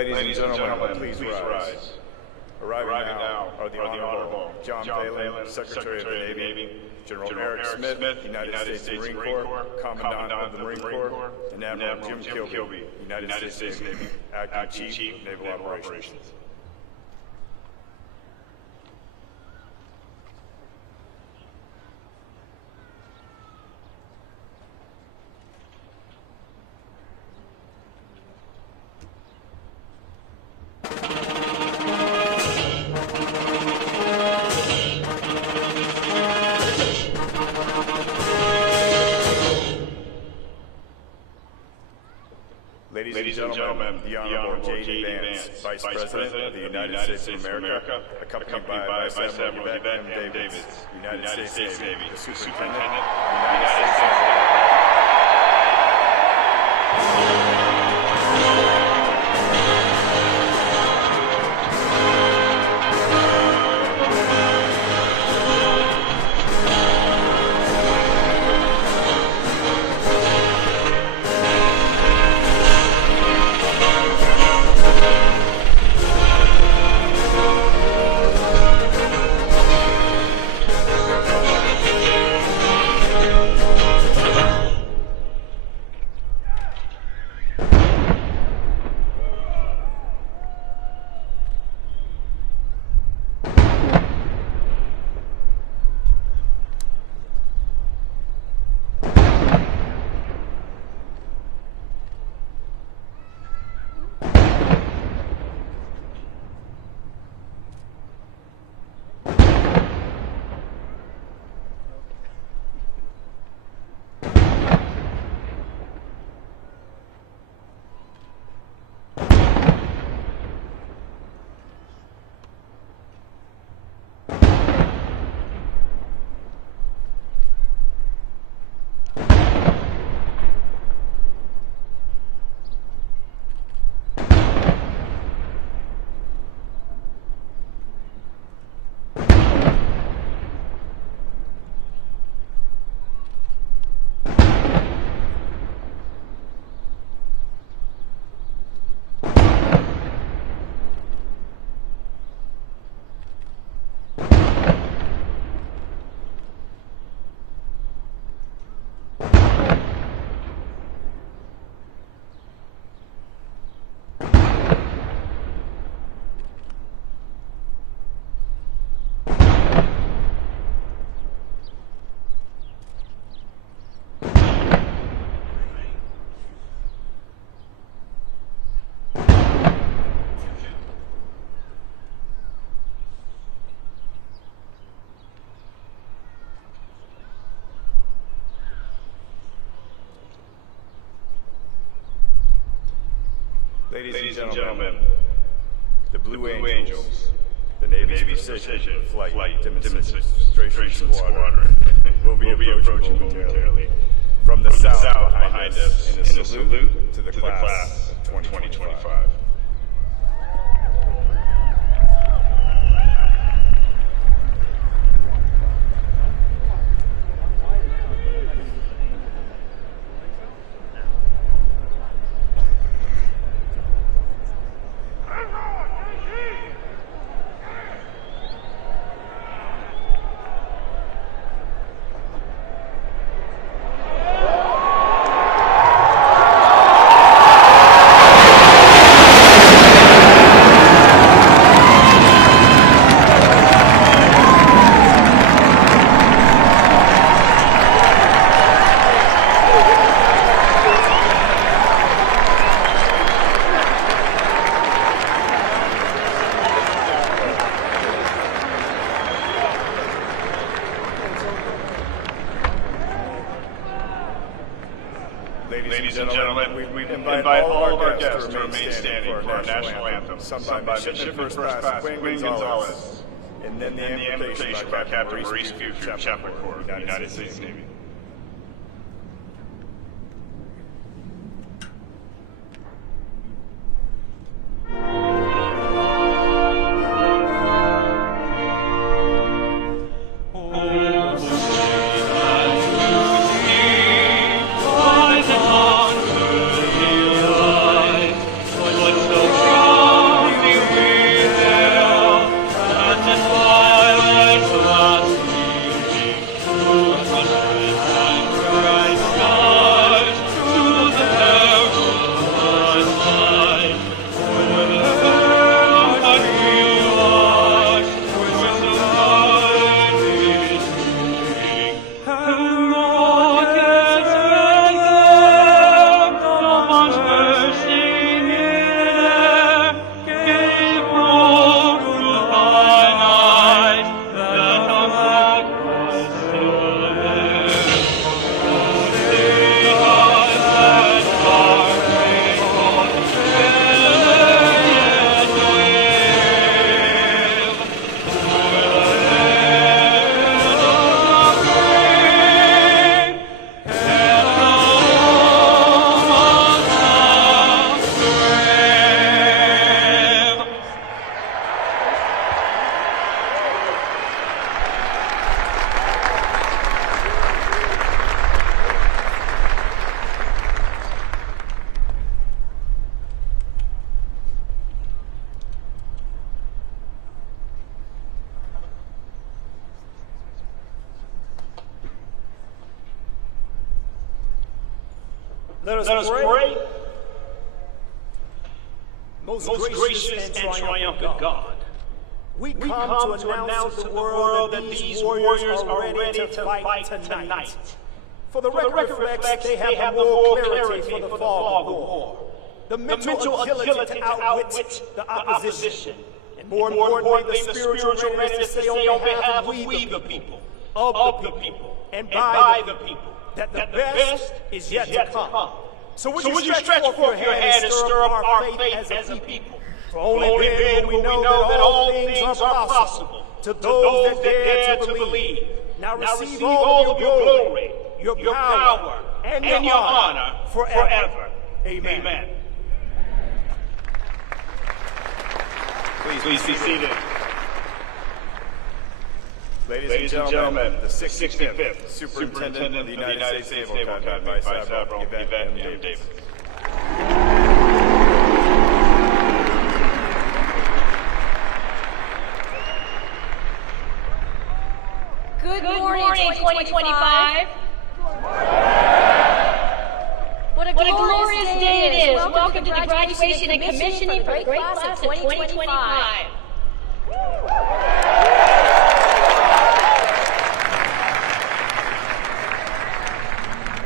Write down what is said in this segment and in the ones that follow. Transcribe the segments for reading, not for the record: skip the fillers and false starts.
Ladies and gentlemen, please rise. Arriving now are the Honorable John Phelan, Secretary of the Navy, General Eric Smith, United States Marine Corps, Commandant of the Marine Corps, and Admiral Jim Kilby, United States Navy, Acting Chief of Naval Operations. Ladies and gentlemen, the Honorable JD Vance, Vice President of the United States of America, accompanied by Vice Admiral M. Davis, United States Navy, the Superintendent, United States Navy. Ladies and gentlemen, the Blue Angels, the Navy's Precision Flight Demonstration Squadron, will be approaching momentarily from the south behind us in a salute to the class of 2025. Ladies and gentlemen, we invite all of our guests to remain standing for our national anthem, sung by Midshipman First Class Wayne Gonzalez, and then the invocation by Captain Maurice Future, Chaplain Corps, United States Navy. Let's go. Let us pray. Most gracious and triumphant God, we come to announce to the world that these warriors are ready to fight tonight. For the record reflects they have the moral clarity for the fog of war, the mental agility to outwit the opposition, and more importantly, the spiritual readiness to say on behalf of we the people, of the people, and by the people, that the best is yet to come. So would you stretch forth your hand and stir up our faith as a people? For only then will we know that all things are possible to those that dare to believe. Now receive all of your glory, your power, and your honor forever. Amen. Please be seated. Ladies and gentlemen, the 65th Superintendent of the United States Naval Academy, Vice Admiral Yvette M. Davis. Good morning, 2025. What a glorious day it is. Welcome to the graduation and commissioning for the great class of 2025.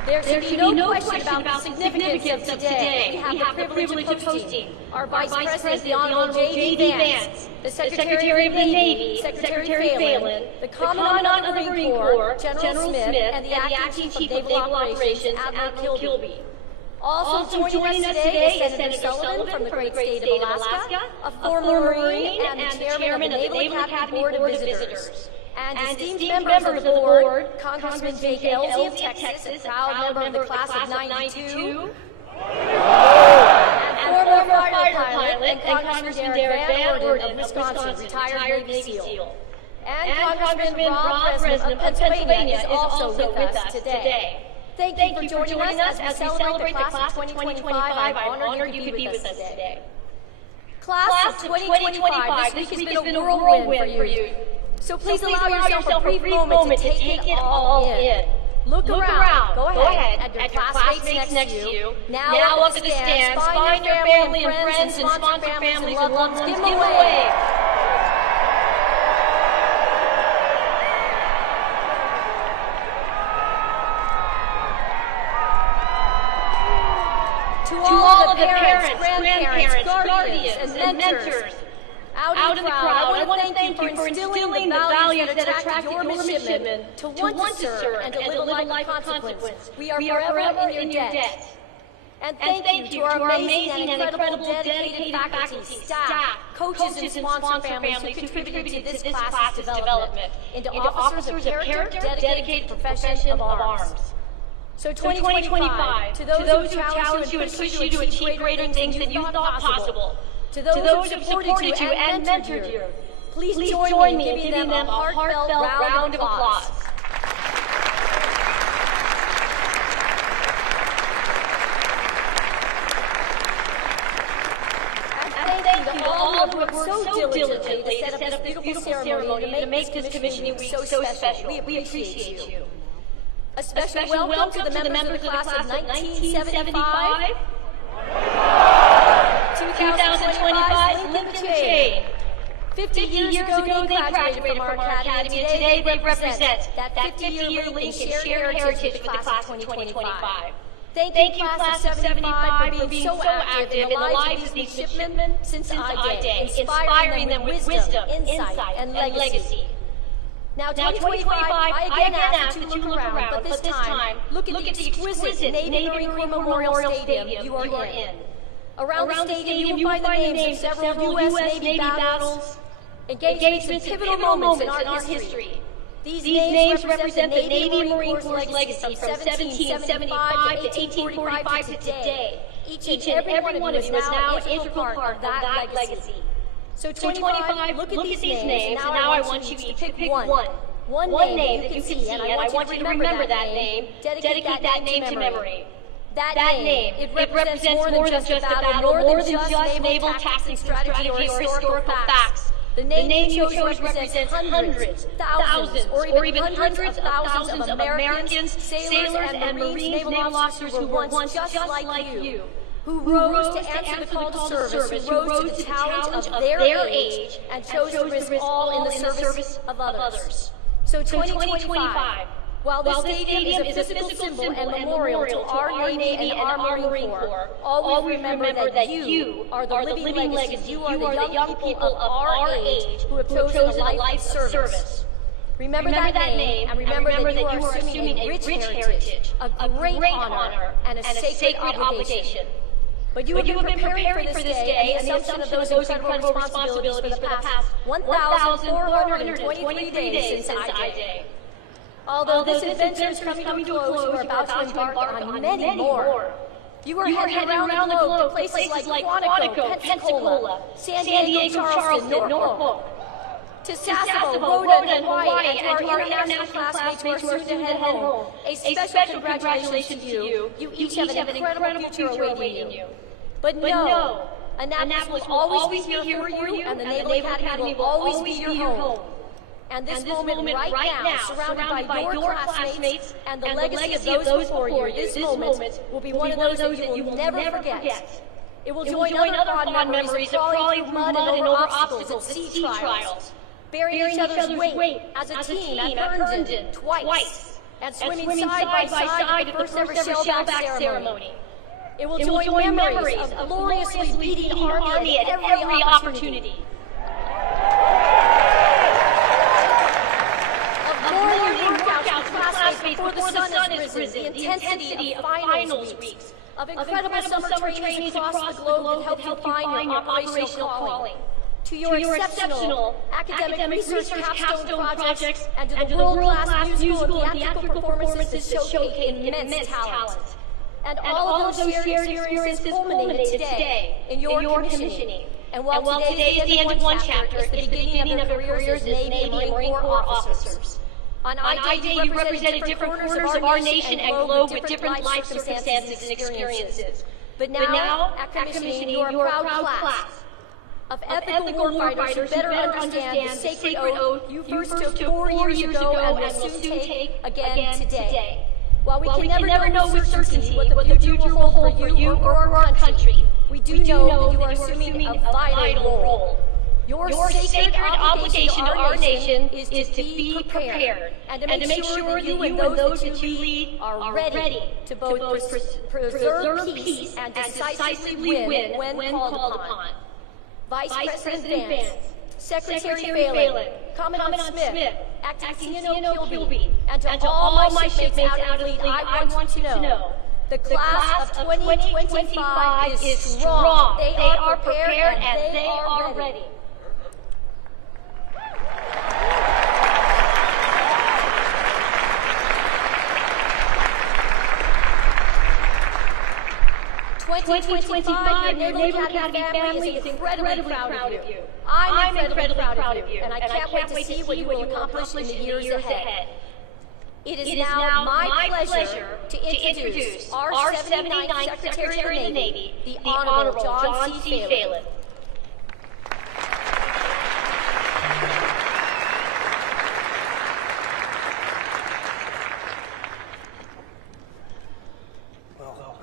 There can be no question about the significance of today. We have the privilege of hosting our Vice President, the Honorable JD Vance, the Secretary of the Navy, Secretary Phelan, the Commandant of the Marine Corps, General Smith, and the Acting Chief of Naval Operations, Admiral Kilby. Also joining us today is Senator Sullivan from the great state of Alaska, a former Marine and the Chairman of the Naval Academy Board of Visitors. And esteemed members of the board, Congressman Jake Elsie of Texas, proud member of the class of '92, and former fighter pilot, and Congressman Derek Van Orden of Wisconsin, retired Navy SEAL. And Congressman Rob President of Pennsylvania is also with us today. Thank you for joining us as we celebrate the class of 2025. I'm honored you could be with us today. Class of 2025, this week has been a whirlwind for you. So please allow yourself a brief moment to take it all in. Look around. Go ahead at your classmates next to you. Now up to the stands. Find your family and friends and sponsor families and loved ones. Give them away. To all of the parents, grandparents, guardians, and mentors out in the crowd, I want to thank you for instilling the values that attracted your midshipmen to want to serve and to live a life of consequence. We are forever in your debt. And thank you to our amazing and incredible dedicated faculty, staff, coaches, and sponsor families who contributed to this class's development into officers of character, dedicated profession of arms. So 2025, to those who challenged you and pushed you to achieve greater things than you thought possible, to those who supported you and mentored you, please join me in giving them a heartfelt round of applause. And thank you to all who have worked so diligently to set up this beautiful ceremony to make this commissioning week so special. We appreciate you. A special welcome to the members of the class of 1975. 2025, link the chain. 50 years ago, they graduated from our academy, and today they represent that 50-year link and shared heritage for the class of 2025. Thank you, class of 75, for being so active in the lives of these midshipmen since I Day, inspiring them with wisdom, insight, and legacy. Now, 2025, I again ask that you look around, but this time, look at the exquisite Navy Marine Corps Memorial Stadium you are in. Around the stadium, you will find the names of several U.S. Navy battles, engagements and pivotal moments in our history. These names represent the Navy Marine Corps' legacy from 1775 to 1845 to today. Each and every one of you is now an integral part of that legacy. So 2025, look at these names, and now I want you each to pick one name that you can see, and I want you to remember that name, dedicate that name to memory. That name, it represents more than just a battle, more than just naval tactics and strategy or historical facts. The name you chose represents hundreds, thousands, or even hundreds of thousands of Americans, sailors, and Marines, naval officers who were once just like you, who rose to answer the call to service, who rose to the challenge of their age, and chose to risk all in the service of others. So 2025, while the stadium is a physical symbol and memorial to our Navy and our Marine Corps, always remember that you are the living legacy. You are the young people of our age who have chosen a life of service. Remember that name, and remember that you are assuming a rich heritage, a great honor, and a sacred obligation. But you have been preparing for this day and the assumption of those incredible responsibilities for the past 1,423 days since I-Day. Although this adventure is coming to a close, you are about to embark on many more. You are heading around the globe to places like Quantico, Pensacola, San Diego, Charleston, Norfolk, to Sasebo, Rhoda, and Hawaii, and to our international classmates who are soon to head home. A special congratulations to you. You each have an incredible future awaiting you. But no, Annapolis will always be here for you, and the Naval Academy will always be your home. And this moment right now, surrounded by your classmates and the legacy of those before you, this moment will be one of those that you will never forget. It will join other fond memories of crawling through mud and over obstacles and sea trials, bearing each other's weight as a team at Herndon twice, and swimming side by side at the first ever shellback ceremony. It will join memories of gloriously beating the Army at every opportunity. Morning workouts with classmates before the sun is risen, the intensity of finals weeks, of incredible summer trainings across the globe that help you find your operational calling, to your exceptional academic research capstone projects, and to the world-class musical and theatrical performances that showcase immense talent. And all of those shared experiences culminated today in your commissioning. And while today is the end of one chapter, it's the beginning of your careers as Navy and Marine Corps officers. On I-Day, you represented different corners of our nation and globe with different life circumstances and experiences. But now, at commissioning, you are a proud class of ethical warfighters who better understand the sacred oath you first took 4 years ago and will soon take again today. While we can never know with certainty what the future will hold for you or our country, we do know that you are assuming a vital role. Your sacred obligation to our nation is to be prepared and to make sure that you and those that you lead are ready to both preserve peace and decisively win when called upon. Vice President Vance, Secretary Phelan, Commandant Smith, Acting CNO Kilby, and to all my shipmates out of the fleet, I want you to know the class of 2025 is strong. They are prepared and they are ready. The 2025 Naval Academy family is incredibly proud of you. I'm incredibly proud of you, and I can't wait to see what you will accomplish in the years ahead. It is now my pleasure to introduce our 79th Secretary of the Navy, the Honorable John C. Phelan.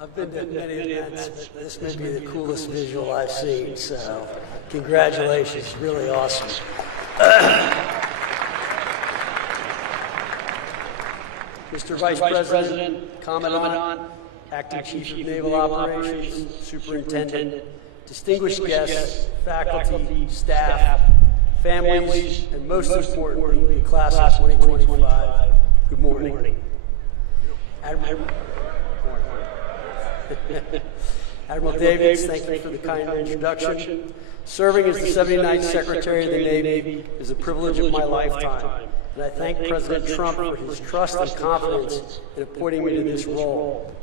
I've been to many events, but this may be the coolest visual I've seen, so congratulations, really awesome. Mr. Vice President, Commandant, Acting Chief of Naval Operations, Superintendent, distinguished guests, faculty, staff, families, and most importantly, the class of 2025, good morning. Admiral Davids, thank you for the kind introduction. Serving as the 79th Secretary of the Navy is a privilege of my lifetime, and I thank President Trump for his trust and confidence in appointing me to this role.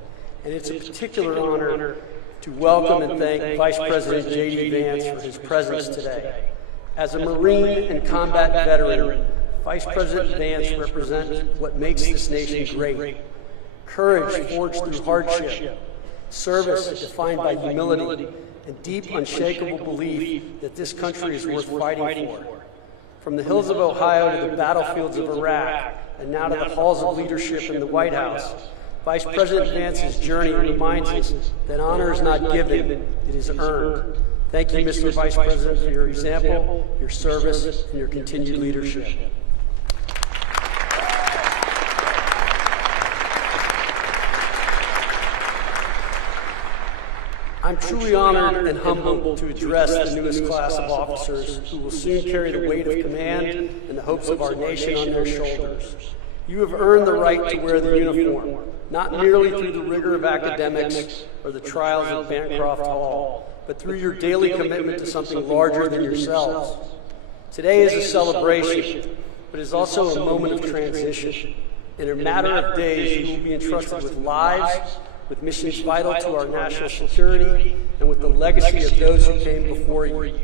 And it's a particular honor to welcome and thank Vice President JD Vance for his presence today. As a Marine and combat veteran, Vice President Vance represents what makes this nation great. Courage forged through hardship, service defined by humility, and deep, unshakable belief that this country is worth fighting for. From the hills of Ohio to the battlefields of Iraq, and now to the halls of leadership in the White House, Vice President Vance's journey reminds us that honor is not given, it is earned. Thank you, Mr. Vice President, for your example, your service, and your continued leadership. I'm truly honored and humbled to address the newest class of officers who will soon carry the weight of command and the hopes of our nation on their shoulders. You have earned the right to wear the uniform, not merely through the rigor of academics or the trials of Bancroft Hall, but through your daily commitment to something larger than yourselves. Today is a celebration, but it is also a moment of transition. In a matter of days, you will be entrusted with lives, with missions vital to our national security, and with the legacy of those who came before you.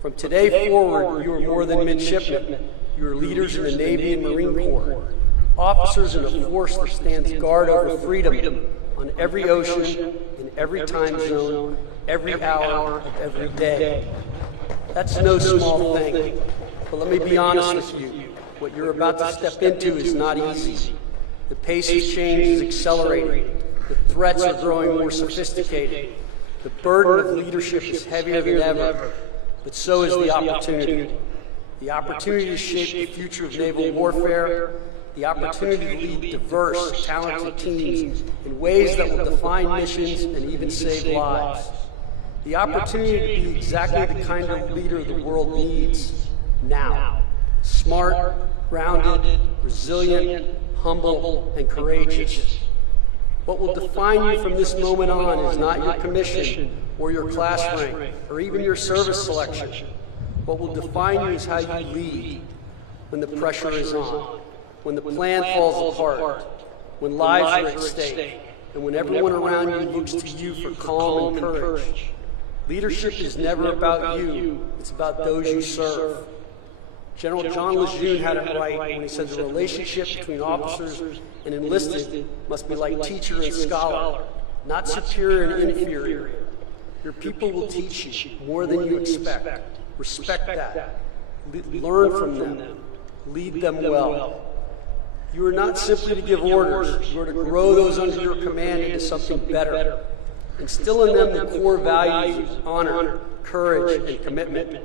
From today forward, you are more than midshipmen. You are leaders in the Navy and Marine Corps, officers in a force that stands guard over freedom on every ocean, in every time zone, every hour of every day. That's no small thing, but let me be honest with you. What you're about to step into is not easy. The pace of change is accelerating. The threats are growing more sophisticated. The burden of leadership is heavier than ever, but so is the opportunity. The opportunity to shape the future of naval warfare, the opportunity to lead diverse, talented teams in ways that will define missions and even save lives. The opportunity to be exactly the kind of leader the world needs now. Smart, grounded, resilient, humble, and courageous. What will define you from this moment on is not your commission or your class rank or even your service selection. What will define you is how you lead when the pressure is on, when the plan falls apart, when lives are at stake, and when everyone around you looks to you for calm and courage. Leadership is never about you, it's about those you serve. General John Lejeune had it right when he said the relationship between officers and enlisted must be like teacher and scholar, not superior and inferior. Your people will teach you more than you expect. Respect that. Learn from them. Lead them well. You are not simply to give orders. You are to grow those under your command into something better. Instill in them the core values of honor, courage, and commitment.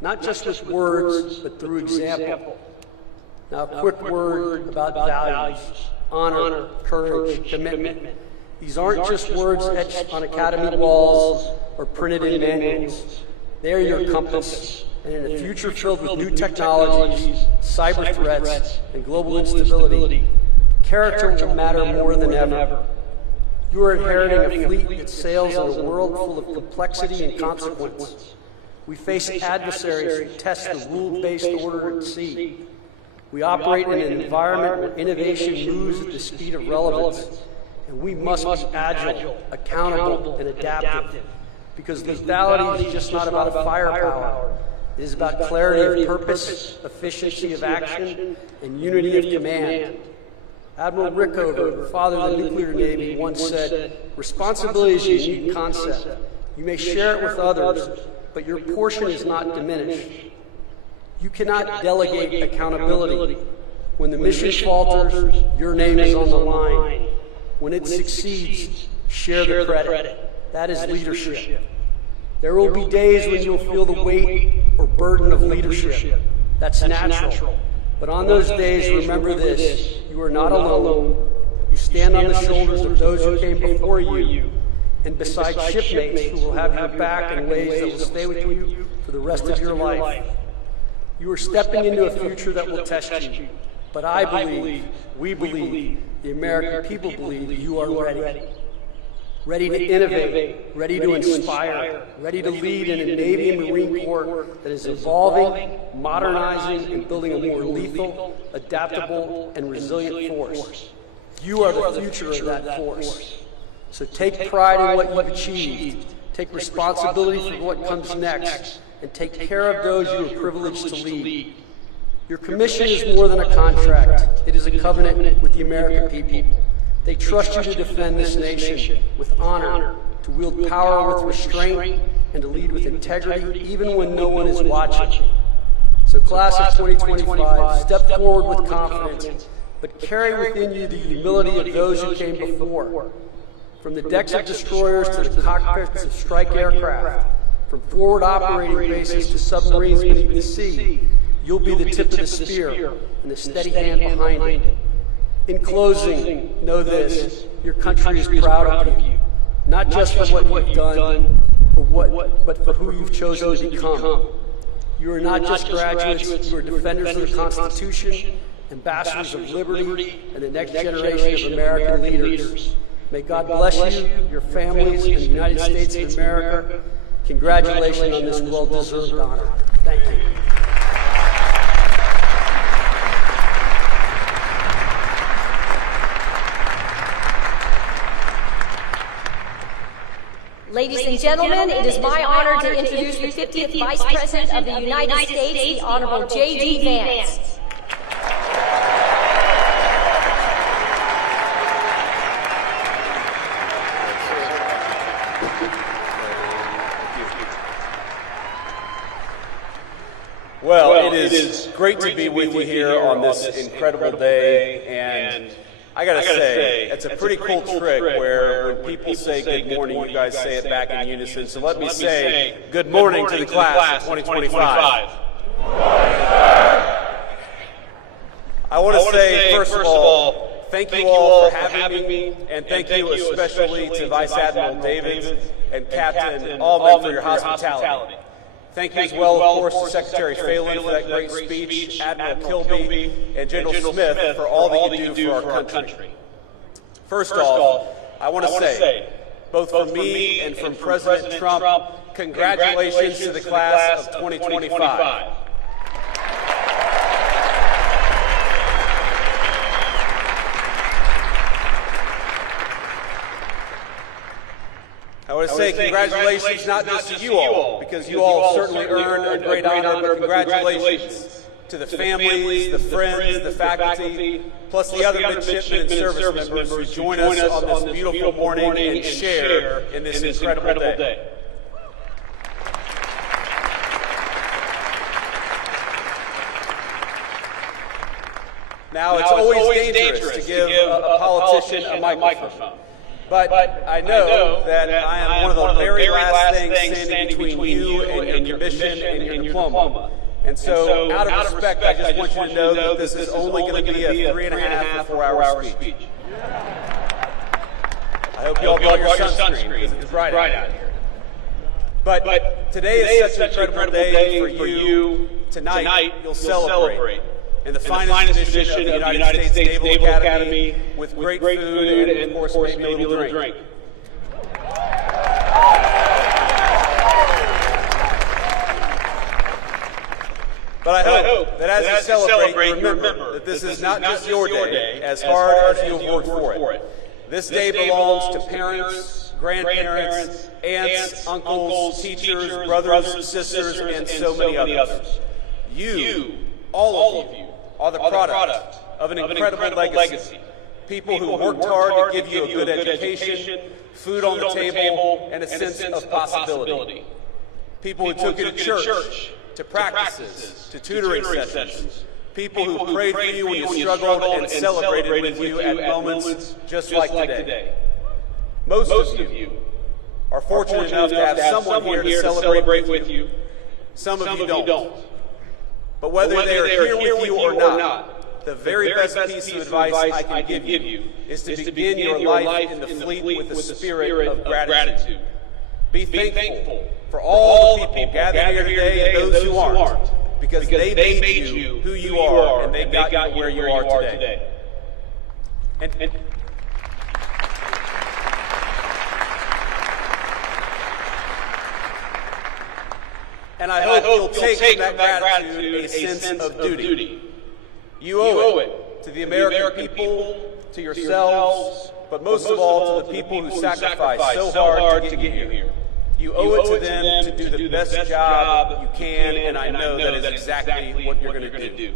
Not just with words, but through example. Now, a quick word about values. Honor, courage, commitment. These aren't just words etched on academy walls or printed in manuals. They are your compass. And in a future filled with new technologies, cyber threats, and global instability, character will matter more than ever. You are inheriting a fleet that sails in a world full of complexity and consequence. We face adversaries who test the rule-based order at sea. We operate in an environment where innovation moves at the speed of relevance, and we must be agile, accountable, and adaptive, because lethality is just not about firepower. It is about clarity of purpose, efficiency of action, and unity of command. Admiral Rickover, father of the nuclear navy, once said, "Responsibility is a unique concept. You may share it with others, but your portion is not diminished. You cannot delegate accountability. When the mission falters, your name is on the line. When it succeeds, share the credit. That is leadership. There will be days when you'll feel the weight or burden of leadership. That's natural. But on those days, remember this: you are not alone. You stand on the shoulders of those who came before you, and beside shipmates who will have your back in ways that will stay with you for the rest of your life. You are stepping into a future that will test you. But I believe, we believe, the American people believe you are ready. Ready to innovate, ready to inspire, ready to lead in a Navy and Marine Corps that is evolving, modernizing, and building a more lethal, adaptable, and resilient force. You are the future of that force. So take pride in what you've achieved, take responsibility for what comes next, and take care of those you are privileged to lead. Your commission is more than a contract. It is a covenant with the American people. They trust you to defend this nation with honor, to wield power with restraint, and to lead with integrity, even when no one is watching. So class of 2025, step forward with confidence, but carry within you the humility of those who came before. From the decks of destroyers to the cockpits of strike aircraft, from forward operating bases to submarines beneath the sea, you'll be the tip of the spear and the steady hand behind it. In closing, know this, your country is proud of you, not just for what you've done, but for who you've chosen to become. You are not just graduates, you are defenders of the Constitution, ambassadors of liberty, and the next generation of American leaders. May God bless you, your families, and the United States of America. Congratulations on this well-deserved honor. Thank you. Ladies and gentlemen, it is my honor to introduce the 50th Vice President of the United States, the Honorable JD Vance. Well, it is great to be with you here on this incredible day, and I gotta say, it's a pretty cool trick where when people say good morning, you guys say it back in unison. So let me say good morning to the class of 2025. I want to say, first of all, thank you all for having me, and thank you especially to Vice Admiral David and Captain Allman for your hospitality. Thank you as well, of course, to Secretary Phelan for that great speech, Admiral Kilby, and General Smith for all that you do for our country. First off, I want to say, both from me and from President Trump, congratulations to the class of 2025. I want to say congratulations not just to you all, because you all certainly earned a great honor, but congratulations to the families, the friends, the faculty, plus the other midshipmen and service members who join us on this beautiful morning and share in this incredible day. Now, it's always dangerous to give a politician a microphone. But I know that I am one of the very last things standing between you and your mission and your diploma. And so, out of respect, I just want you to know that this is only going to be a 3.5 to 4 hour speech. I hope you all brought your sunscreen because it's bright out here. But today is such an incredible day for you. Tonight, you'll celebrate in the finest edition of the United States Naval Academy with great food and, of course, maybe a little drink. But I hope that as you celebrate, you remember that this is not just your day, as hard as you have worked for it. This day belongs to parents, grandparents, aunts, uncles, teachers, brothers, sisters, and so many others. You, all of you, are the product of an incredible legacy. People who worked hard to give you a good education, food on the table, and a sense of possibility. People who took you to church, to practices, to tutoring sessions. People who prayed for you when you struggled and celebrated with you at moments just like today. Most of you are fortunate enough to have someone here to celebrate with you. Some of you don't. But whether they are here with you or not, the very best piece of advice I can give you is to begin your life in the fleet with the spirit of gratitude. Be thankful for all the people gathered here today and those who aren't, because they made you who you are, and they got you where you are today. And I hope you'll take from that gratitude a sense of duty. You owe it to the American people, to yourselves, but most of all to the people who sacrificed so hard to get you here. You owe it to them to do the best job you can, and I know that is exactly what you're going to do.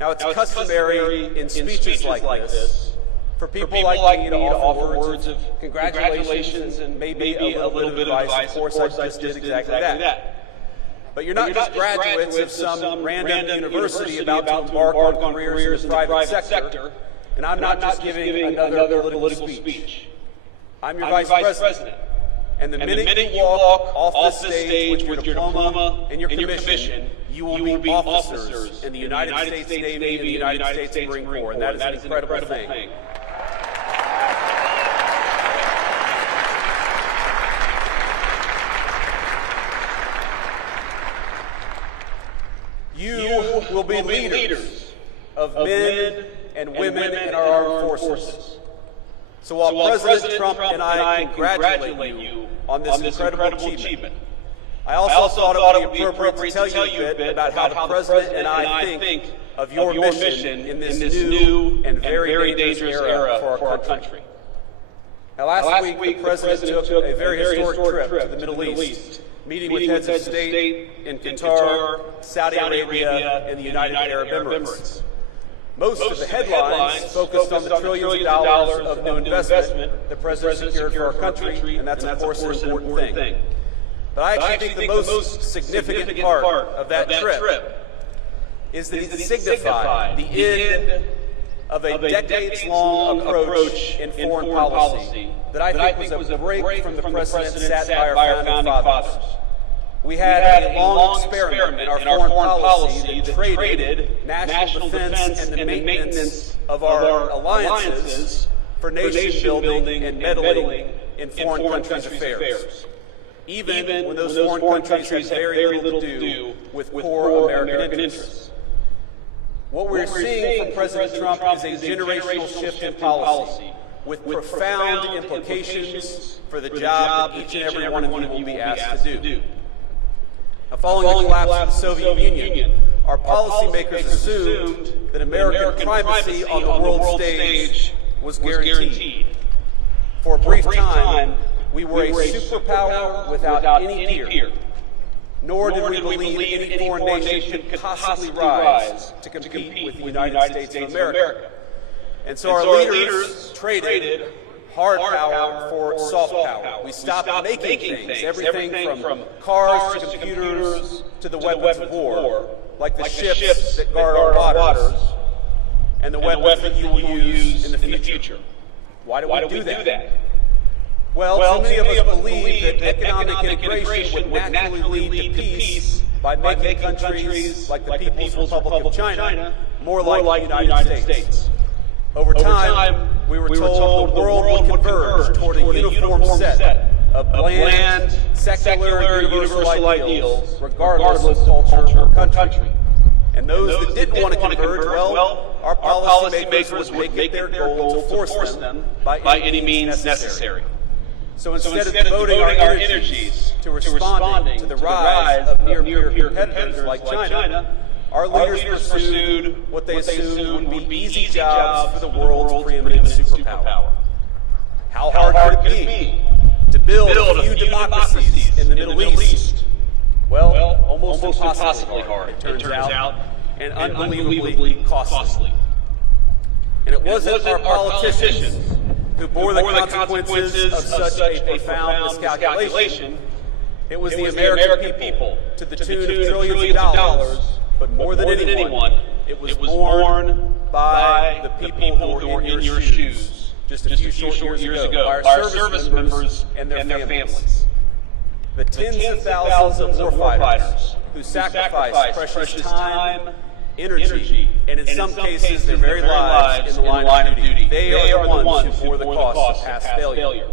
Now, it's customary in speeches like this for people like me to offer words of congratulations and maybe a little bit of advice. Of course, I just did exactly that. But you're not just graduates of some random university about to embark on careers in the private sector, and I'm not just giving another political speech. I'm your vice president. And the minute you walk off this stage with your diploma and your commission, you will be officers in the United States Navy and the United States Marine Corps, and that is an incredible thing. You will be leaders of men and women in our armed forces. So while President Trump and I congratulate you on this incredible achievement, I also thought it would be appropriate to tell you a bit about how the President and I think of your mission in this new and very dangerous era for our country. Now, last week, the President took a very historic trip to the Middle East, meeting with heads of state in Qatar, Saudi Arabia, and the United Arab Emirates. Most of the headlines focused on the trillions of dollars of new investment the President secured for our country, and that's, of course, an important thing. But I actually think the most significant part of that trip is that it signified the end of a decades-long approach in foreign policy that I think was a break from the precedent set by our founding fathers. We had a long experiment in our foreign policy that traded national defense and the maintenance of our alliances for nation building and meddling in foreign countries' affairs, even when those foreign countries had very little to do with core American interests. What we're seeing from President Trump is a generational shift in policy with profound implications for the job that each and every one of you will be asked to do. Now, following the collapse of the Soviet Union, our policymakers assumed that American primacy on the world stage was guaranteed. For a brief time, we were a superpower without any peer. Nor did we believe any foreign nation could possibly rise to compete with the United States of America. And so our leaders traded hard power for soft power. We stopped making things, everything from cars to computers to the weapons of war, like the ships that guard our waters and the weapons that you will use in the future. Why do we do that? Well, too many of us believe that economic integration would naturally lead to peace by making countries like the People's Republic of China more like the United States. Over time, we were told the world would converge toward a uniform set of bland, secular, universal ideals, regardless of culture or country. And those that didn't want to converge, well, our policymakers would make it their goal to force them by any means necessary. So instead of devoting our energies to responding to the rise of near-peer competitors like China, our leaders pursued what they assumed would be easy jobs for the world's preeminent superpower. How hard could it be to build a few democracies in the Middle East? Well, almost impossibly hard, it turns out, and unbelievably costly. And it wasn't our politicians who bore the consequences of such a profound miscalculation. It was the American people, to the tune of trillions of dollars, but more than anyone, it was borne by the people who were in your shoes just a few short years ago, our service members and their families. The tens of thousands of warfighters who sacrificed precious time, energy, and in some cases their very lives in the line of duty. They are the ones who bore the cost of past failure.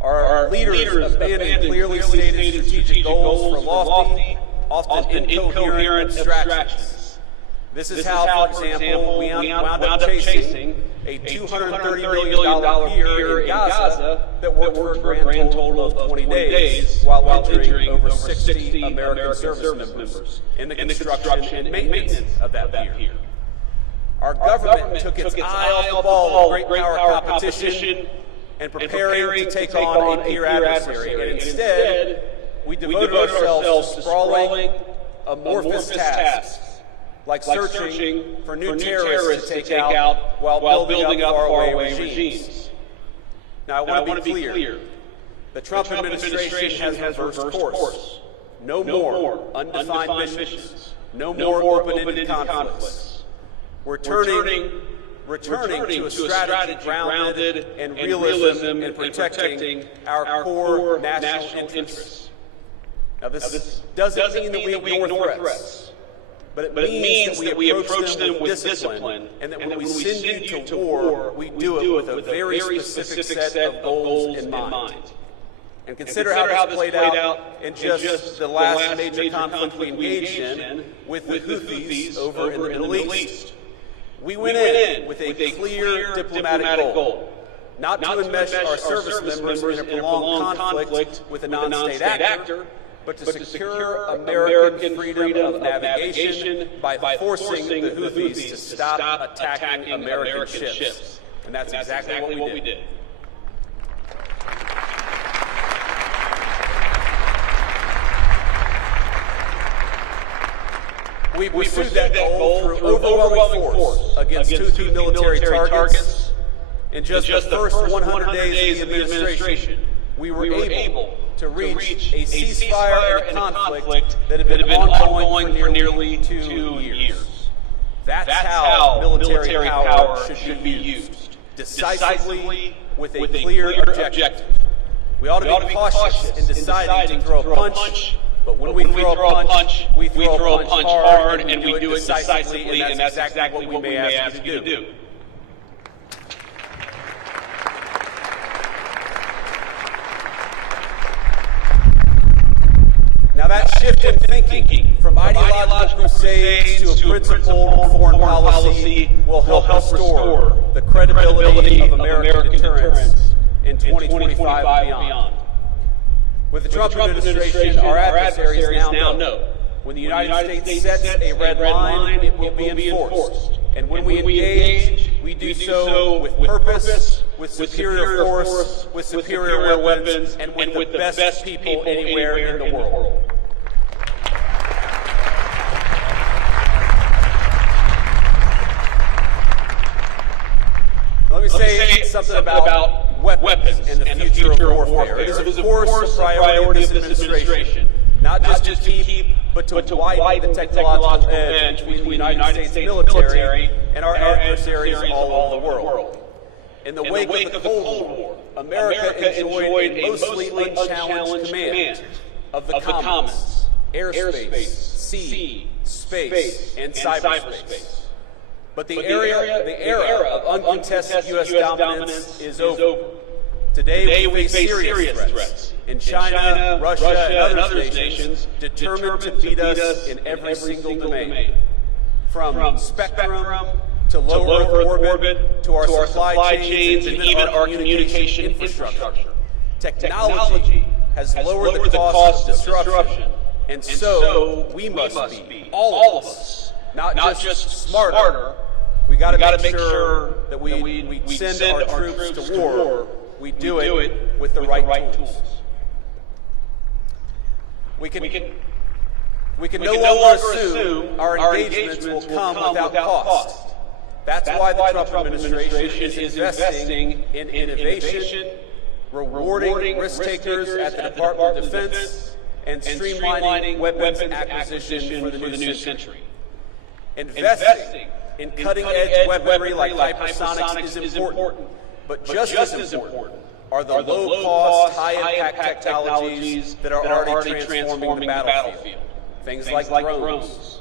Our leaders abandoned clearly stated strategic goals for lofty, often incoherent abstractions. This is how, for example, we wound up chasing a $230 million pier in Gaza that worked for a grand total of 20 days while injuring over 60 American service members in the construction and maintenance of that pier. Our government took its eye off the ball of great power competition and preparing to take on a peer adversary, and instead, we devoted ourselves to sprawling, amorphous tasks like searching for new terrorists to take out while building up faraway regimes. Now, I want to be clear. The Trump administration has reversed course. No more undefined missions. No more open-ended conflicts. We're returning to a strategy grounded in realism and protecting our core national interests. Now, this doesn't mean that we ignore threats, but it means that we approach them with discipline, and that when we send you to war, we do it with a very specific set of goals in mind. And consider how this played out in just the last major conflict we engaged in with the Houthis over in the Middle East. We went in with a clear diplomatic goal, not to enmesh our service members in a prolonged conflict with a non-state actor, but to secure American freedom of navigation by forcing the Houthis to stop attacking American ships. And that's exactly what we did. We pursued that goal through overwhelming force against Houthi military targets. In just the first 100 days of the administration, we were able to reach a ceasefire in a conflict that had been ongoing for nearly 2 years. That's how military power should be used, decisively with a clear objective. We ought to be cautious in deciding to throw a punch, but when we throw a punch, we throw a punch hard, and we do it decisively, and that's exactly what we may ask you to do. Now, that shift in thinking from ideological crusades to a principled foreign policy will help restore the credibility of American deterrence in 2025 and beyond. With the Trump administration, our adversaries now know when the United States sets a red line, it will be enforced. And when we engage, we do so with purpose, with superior force, with superior weapons, and with the best people anywhere in the world. Let me say something about weapons and the future of warfare. It is, of course, a priority of this administration, not just to keep, but to widen the technological edge between the United States military and our adversaries all over the world. In the wake of the Cold War, America enjoyed a mostly unchallenged command of the commons, airspace, sea, space, and cyberspace. But the era of uncontested U.S. dominance is over. Today we face serious threats in China, Russia, and other nations determined to beat us in every single domain. From spectrum to low Earth orbit to our supply chains and even our communication infrastructure. Technology has lowered the cost of disruption, and so we must be, all of us, not just smarter. We got to make sure that we send our troops to war. We do it with the right tools. We can no longer assume our engagements will come without cost. That's why the Trump administration is investing in innovation, rewarding risk takers at the Department of Defense, and streamlining weapons acquisition for the new century. Investing in cutting-edge weaponry like hypersonics is important, but just as important are the low-cost, high-impact technologies that are already transforming the battlefield. Things like drones.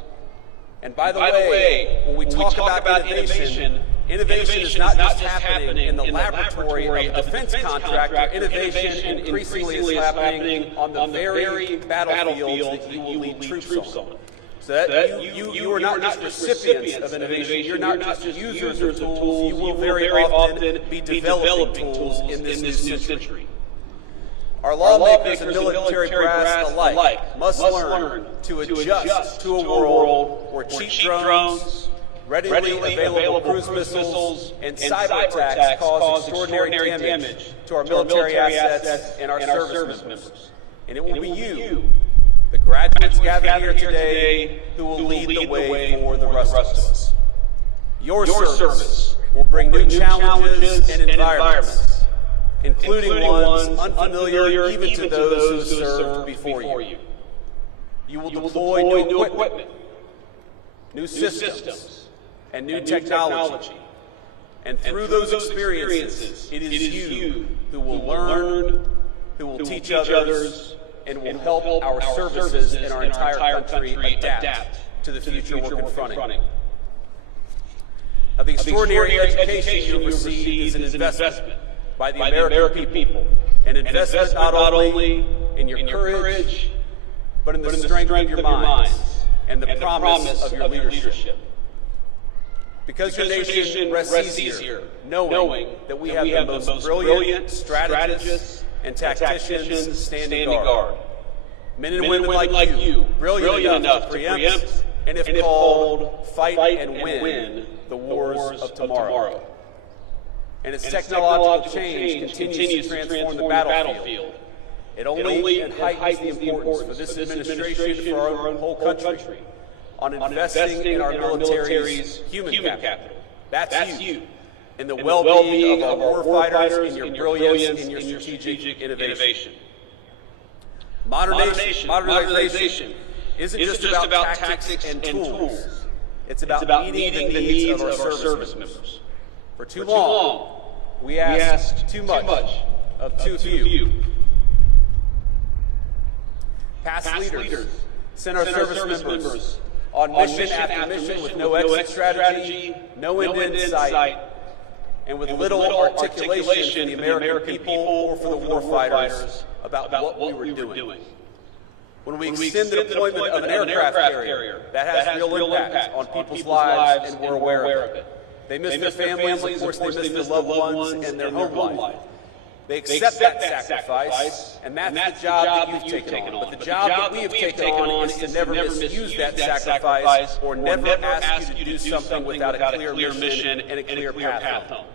And by the way, when we talk about innovation is not just happening in the laboratory of defense contractor. Innovation increasingly is happening on the very battlefields that you will lead troops on. So that you are not just recipients of innovation, you're not just users of tools, you will very often be developing tools in this new century. Our lawmakers and military brass alike must learn to adjust to a world where cheap drones, readily available cruise missiles, and cyber attacks cause extraordinary damage to our military assets and our service members. And it will be you, the Graduates gathered here today who will lead the way for the rest of us. Your service will bring new challenges and environments, including ones unfamiliar even to those who served before you. You will deploy new equipment, new systems, and new technology. And through those experiences, it is you who will learn, who will teach others, and will help our services and our entire country adapt to the future we're confronting. Now, the extraordinary education you receive is an investment by the American people, an investment not only in your courage, but in the strength of your minds and the promise of your leadership. Because your nation rests easier knowing that we have the most brilliant strategists and tacticians standing guard. Men and women like you, brilliant enough to preempt and, if called, fight and win the wars of tomorrow. And as technological change continues to transform the battlefield, it only heightens the importance for this administration, for our whole country, on investing in our military's human capital. That's you. In the well-being of our warfighters, in your brilliance, in your strategic innovation. Modernization isn't just about tactics and tools. It's about meeting the needs of our service members. For too long, we asked too much of too few. Past leaders sent our service members on mission after mission with no exit strategy, no end in sight, and with little articulation from the American people or for the warfighters about what we were doing. When we extend the deployment of an aircraft carrier, that has real impact on people's lives, and we're aware of it. They miss their families, of course they miss their loved ones and their home life. They accept that sacrifice, and that's the job that you've taken on. But the job that we have taken on is to never misuse that sacrifice or never ask you to do something without a clear mission and a clear path home.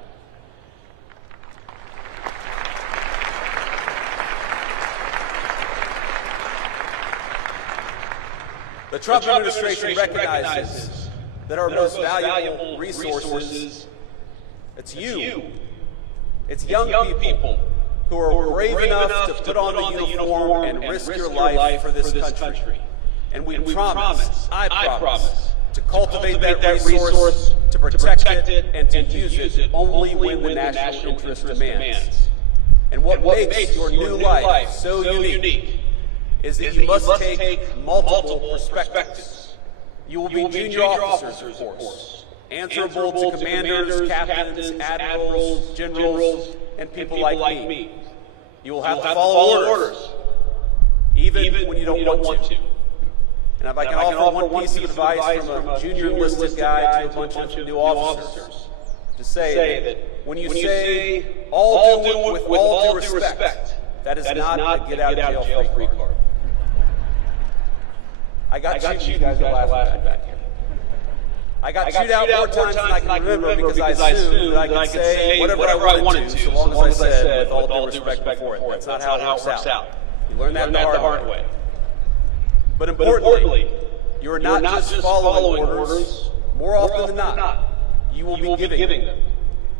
The Trump administration recognizes that our most valuable resources, it's you. It's young people who are brave enough to put on the uniform and risk your life for this country. And we promise, I promise, to cultivate that resource, to protect it, and to use it only when the national interest demands. And what makes your new life so unique is that you must take multiple perspectives. You will be junior officers, of course, answerable to commanders, captains, admirals, generals, and people like me. You will have to follow orders, even when you don't want to. And if I can offer one piece of advice from a junior enlisted guy to a bunch of new officers, to say that when you say, all do with all due respect, that is not a get-out-of-jail-free card. I got you guys are laughing back here. I got chewed out more times than I can remember because I assumed that I could say whatever I wanted to, so long as I said with all due respect before it. That's not how it works out. You learn that the hard way. But importantly, you are not just following orders. More often than not, you will be giving them.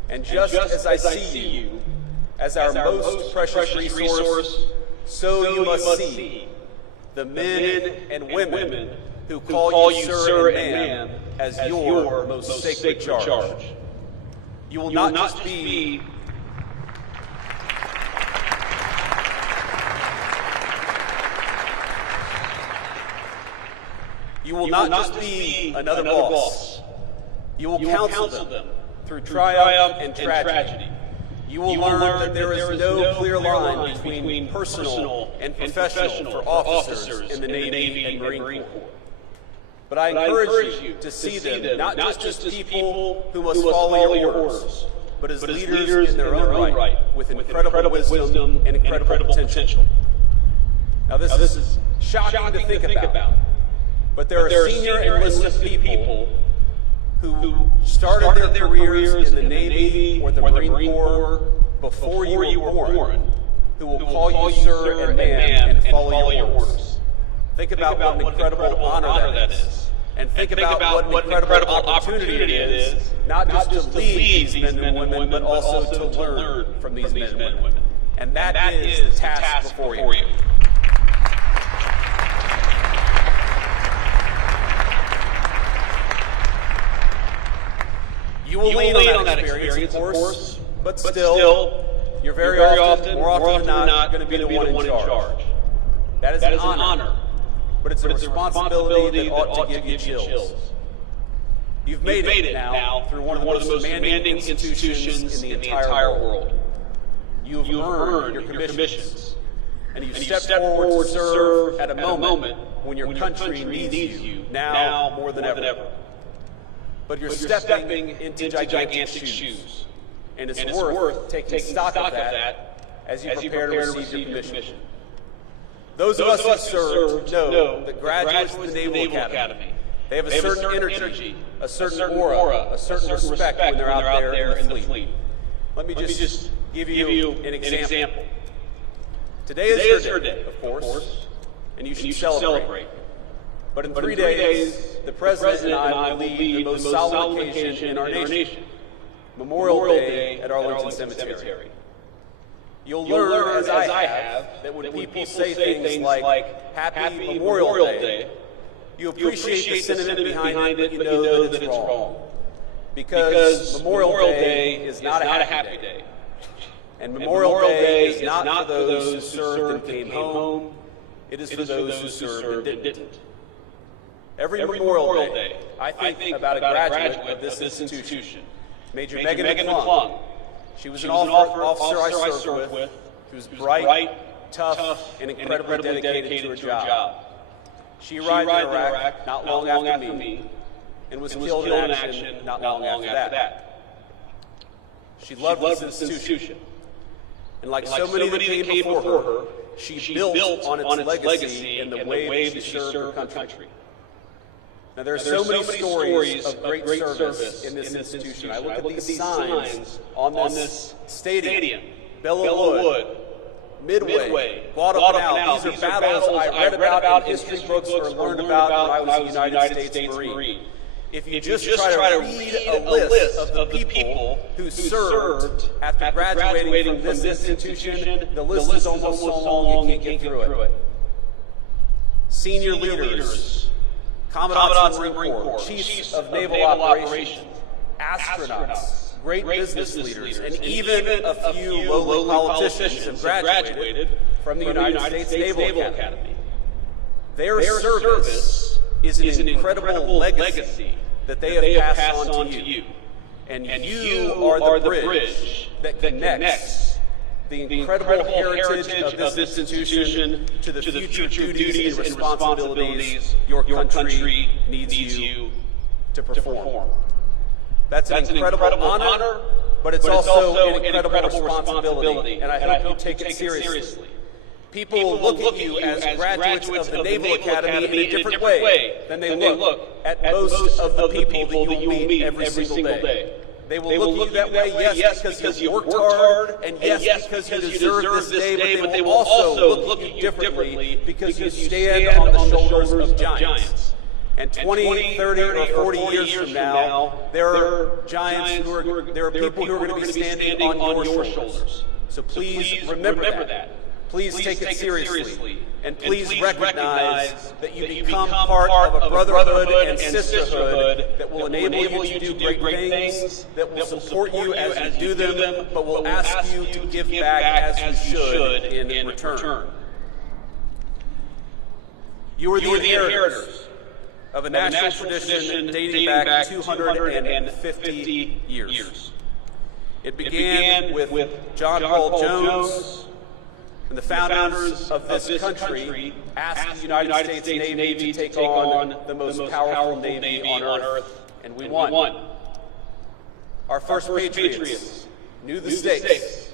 And just as I see you as our most precious resource, so you must see the men and women who call you sir and ma'am as your most sacred charge. You will not just be another boss. You will counsel them through triumph and tragedy. You will learn that there is no clear line between personal and professional for officers in the Navy and Marine Corps. But I encourage you to see them not just as people who must follow your orders, but as leaders in their own right, with incredible wisdom and incredible potential. Now this is shocking to think about, but there are senior enlisted people who started their careers in the Navy or the Marine Corps before you were born, who will call you sir and ma'am and follow your orders. Think about what an incredible honor that is. And think about what an incredible opportunity it is, not just to lead these men and women, but also to learn from these men and women. And that is the task before you. You will lean on that experience, of course, but still, you're very often, more often than not, going to be the one in charge. That is an honor, but it's a responsibility that ought to give you chills. You've made it now through one of the most demanding institutions in the entire world. You've earned your commissions, and you've stepped forward to serve at a moment when your country needs you now more than ever. But you're stepping into gigantic shoes, and it's worth taking stock of that as you prepare to receive your commission. Those of us who served know that graduates of the Naval Academy, they have a certain energy, a certain aura, a certain respect when they're out there in the fleet. Let me just give you an example. Today is your day, of course, and you should celebrate. But in 3 days, the President and I will lead the most solemn occasion in our nation, Memorial Day at Arlington Cemetery. You'll learn, as I have, that when people say things like Happy Memorial Day, you appreciate the sentiment behind it, but you know that it's wrong. Because Memorial Day is not a happy day. And Memorial Day is not for those who served and came home. It is for those who served and didn't. Every Memorial Day, I think about a graduate of this institution, Major Megan McClung. She was an officer I served with. She was bright, tough, and incredibly dedicated to her job. She arrived in Iraq not long after me, and was killed in action not long after that. She loved this institution, and like so many that came before her, she built on its legacy in the way that she served her country. Now, there are so many stories of great service in this institution. I look at these signs on this stadium, Belleau Wood, Midway, Guadalcanal. These are battles I read about in history books or learned about when I was a United States Marine. If you just try to read a list of the people who served after graduating from this institution, the list is almost so long you can't get through it. Senior leaders, Commandants of the Marine Corps, Chiefs of Naval Operations, astronauts, great business leaders, and even a few lowly politicians have graduated from the United States Naval Academy. Their service is an incredible legacy that they have passed on to you. And you are the bridge that connects the incredible heritage of this institution to the future duties and responsibilities your country needs you to perform. That's an incredible honor, but it's also an incredible responsibility, and I hope you take it seriously. People will look at you as graduates of the Naval Academy in a different way than they look at most of the people that you meet every single day. They will look at you that way, yes, because you worked hard, and yes, because you deserve this day, but they will also look at you differently because you stand on the shoulders of giants. And 20, 30, or 40 years from now, there are giants there are people who are going to be standing on your shoulders. So please remember that. Please take it seriously, and please recognize that you become part of a brotherhood and sisterhood that will enable you to do great things, that will support you as you do them, but will ask you to give back as you should in return. You are the inheritors of a national tradition dating back 250 years. It began with John Paul Jones, and the founders of this country asked the United States Navy to take on the most powerful Navy on Earth, and we won. Our first patriots knew the stakes.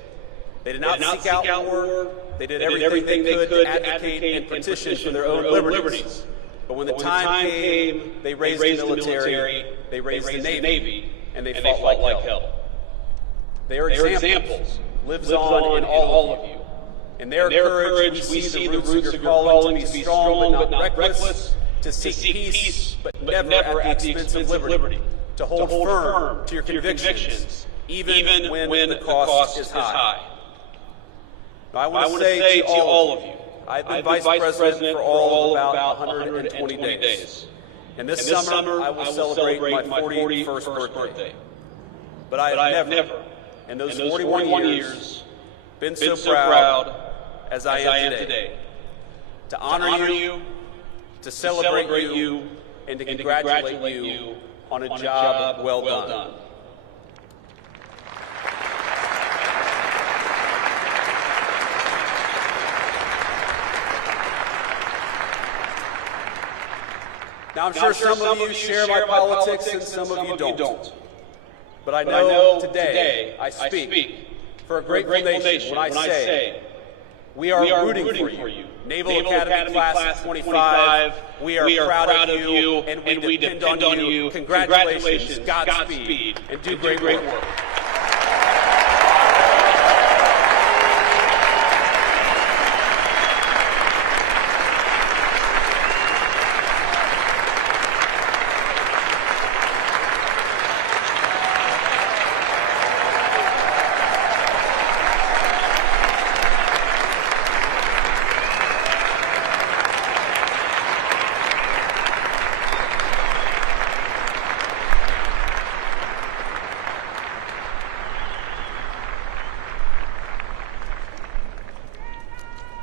They did not seek out war. They did everything they could to advocate and petition for their own liberties. But when the time came, they raised the military, they raised the Navy, and they fought like hell. They are examples, lives on in all of you. In their courage, we see the roots of your calling to be strong but not reckless, to seek peace but never at the expense of liberty, to hold firm to your convictions, even when the cost is high. Now, I want to say to all of you, I've been Vice President for all of about 120 days. And this summer, I will celebrate my 41st birthday. But I have never, in those 41 years, been so proud as I am today. To honor you, to celebrate you, and to congratulate you on a job well done. Now, I'm sure some of you share my politics and some of you don't. But I know today I speak for a grateful nation when I say we are rooting for you. Naval Academy Class of 25, we are proud of you and we depend on you. Congratulations, Godspeed, and do great work.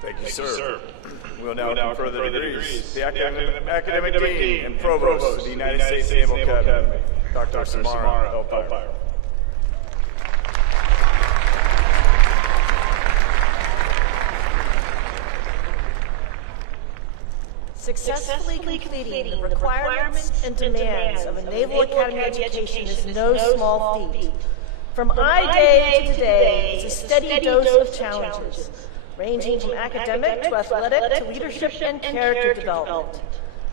Thank you, sir. We'll now confer the degrees. The Academic Dean and Provost of the United States Naval Academy, Dr. Samara L. Pyro. Successfully completing the requirements and demands of a Naval Academy education is no small feat. From I-Day to today, it's a steady dose of challenges, ranging from academic to athletic to leadership and character development.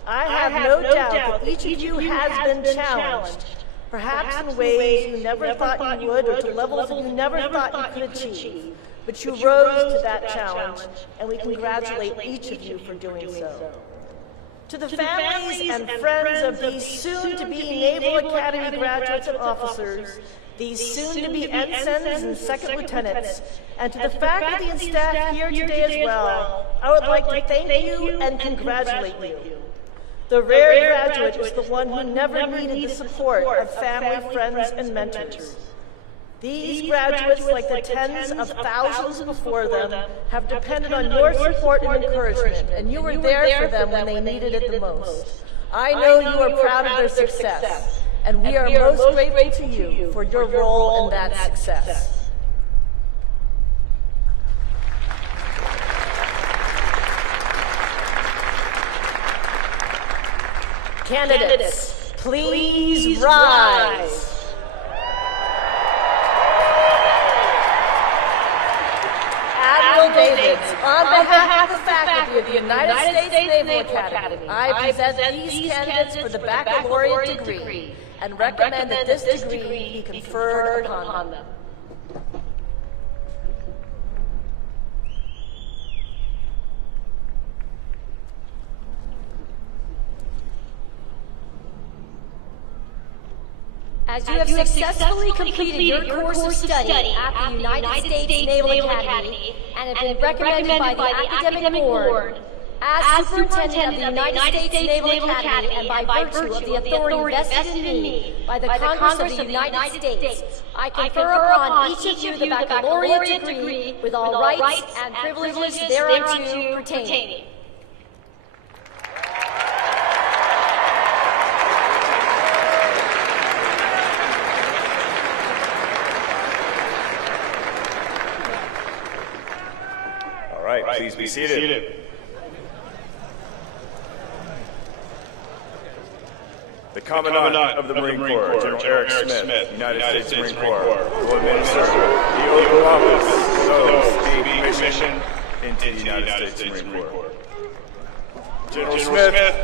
I have no doubt that each of you has been challenged, perhaps in ways you never thought you would or to levels that you never thought you could achieve. But you rose to that challenge, and we congratulate each of you for doing so. To the families and friends of these soon-to-be Naval Academy graduates and officers, these soon-to-be ensigns and second lieutenants, and to the faculty and staff here today as well, I would like to thank you and congratulate you. The rare graduate is the one who never needed the support of family, friends, and mentors. These graduates, like the tens of thousands before them, have depended on your support and encouragement, and you were there for them when they needed it the most. I know you are proud of their success, and we are most grateful to you for your role in that success. Candidates, please rise. Admiral Davids, on behalf of the faculty of the United States Naval Academy, I present these candidates for the baccalaureate degree and recommend that this degree be conferred upon them. As you have successfully completed your course of study at the United States Naval Academy and have been recommended by the Academic Board as Superintendent of the United States Naval Academy and by virtue of the authority vested in me by the Congress of the United States, I confer upon each of you the baccalaureate degree with all rights and privileges thereunto pertaining. All right, please be seated. The Commandant of the Marine Corps, General Eric Smith, United States Marine Corps, will administer the oath of office to those being commissioned into the United States Marine Corps. General Smith,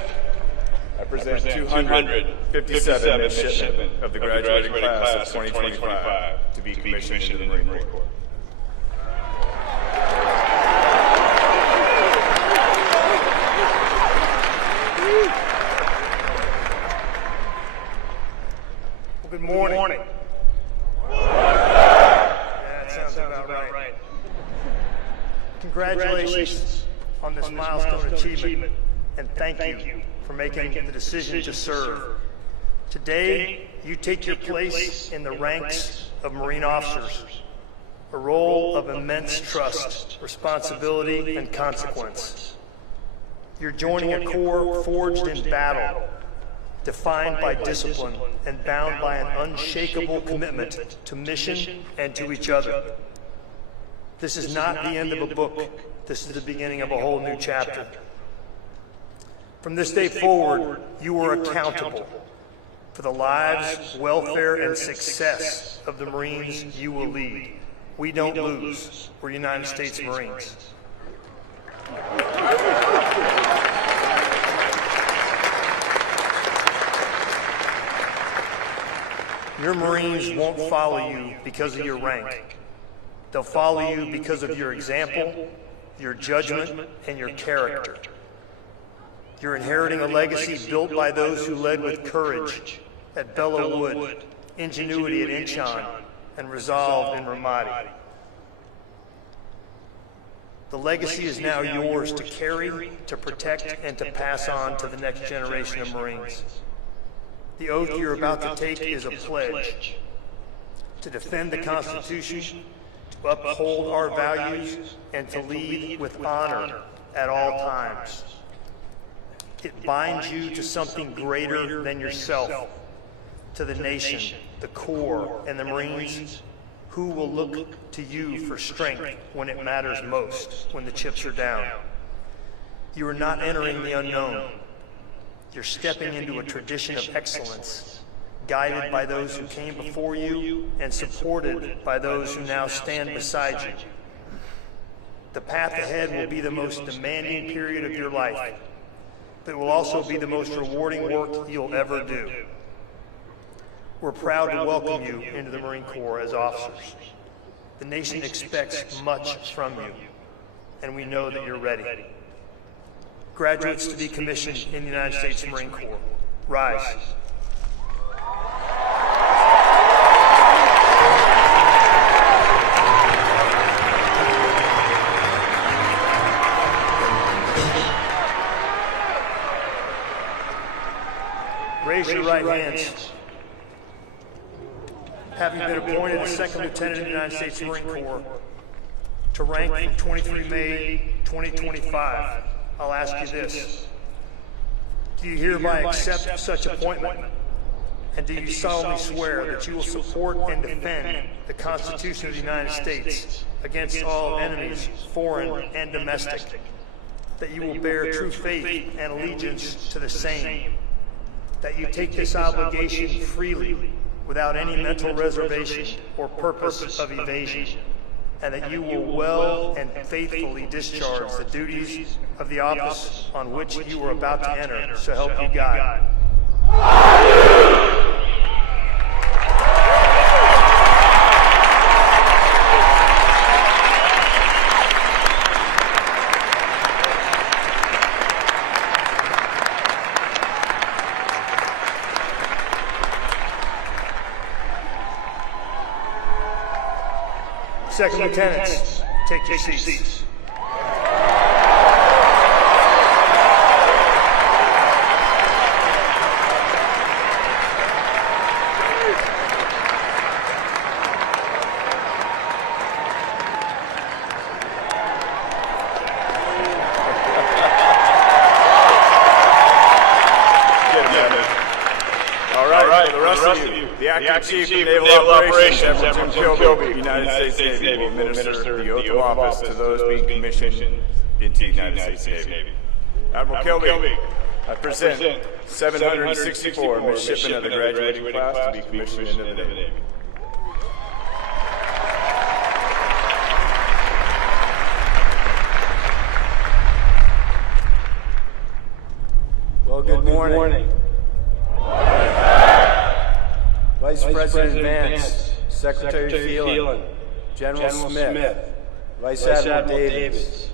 I present 257 midshipmen of the graduating class of 2025 to be commissioned into the Marine Corps. Good morning. That sounds about right. Congratulations on this milestone achievement, and thank you for making the decision to serve. Today, you take your place in the ranks of Marine officers, a role of immense trust, responsibility, and consequence. You're joining a corps forged in battle, defined by discipline, and bound by an unshakable commitment to mission and to each other. This is not the end of a book. This is the beginning of a whole new chapter. From this day forward, you are accountable for the lives, welfare, and success of the Marines you will lead. We don't lose. We're United States Marines. Your Marines won't follow you because of your rank. They'll follow you because of your example, your judgment, and your character. You're inheriting a legacy built by those who led with courage at Belleau Wood, ingenuity at Incheon, and resolve in Ramadi. The legacy is now yours to carry, to protect, and to pass on to the next generation of Marines. The oath you're about to take is a pledge to defend the Constitution, to uphold our values, and to lead with honor at all times. It binds you to something greater than yourself, to the nation, the Corps, and the Marines, who will look to you for strength when it matters most, when the chips are down. You are not entering the unknown. You're stepping into a tradition of excellence, guided by those who came before you and supported by those who now stand beside you. The path ahead will be the most demanding period of your life, but it will also be the most rewarding work you'll ever do. We're proud to welcome you into the Marine Corps as officers. The nation expects much from you, and we know that you're ready. Graduates to be commissioned in the United States Marine Corps, rise. Raise your right hands. Having been appointed as Second Lieutenant in the United States Marine Corps to rank from 23 May 2025, I'll ask you this. Do you hereby accept such appointment? And do you solemnly swear that you will support and defend the Constitution of the United States against all enemies, foreign and domestic? That you will bear true faith and allegiance to the same? That you take this obligation freely, without any mental reservation or purpose of evasion, and that you will well and faithfully discharge the duties of the office on which you are about to enter, so help you God. Second Lieutenants, take your seats. The Acting Chief of Naval Operations, Admiral Kilby, United States Navy, will administer the oath of office to those being commissioned into the United States Navy. Admiral Kilby, I present 764 midshipmen of the graduating class to be commissioned into the Navy. Well, good morning. Vice President Vance, Secretary Phelan, General Smith, Vice Admiral Davis,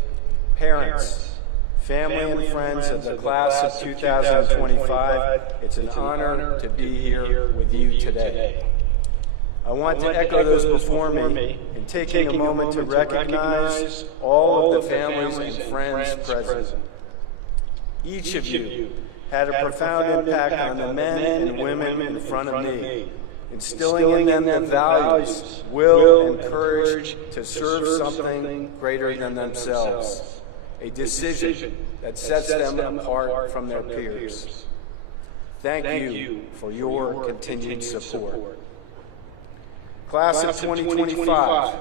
parents, family and friends of the class of 2025, it's an honor to be here with you today. I want to echo those before me in taking a moment to recognize all of the families and friends present. Each of you had a profound impact on the men and women in front of me, instilling in them the values, will, and courage to serve something greater than themselves, a decision that sets them apart from their peers. Thank you for your continued support. Class of 2025,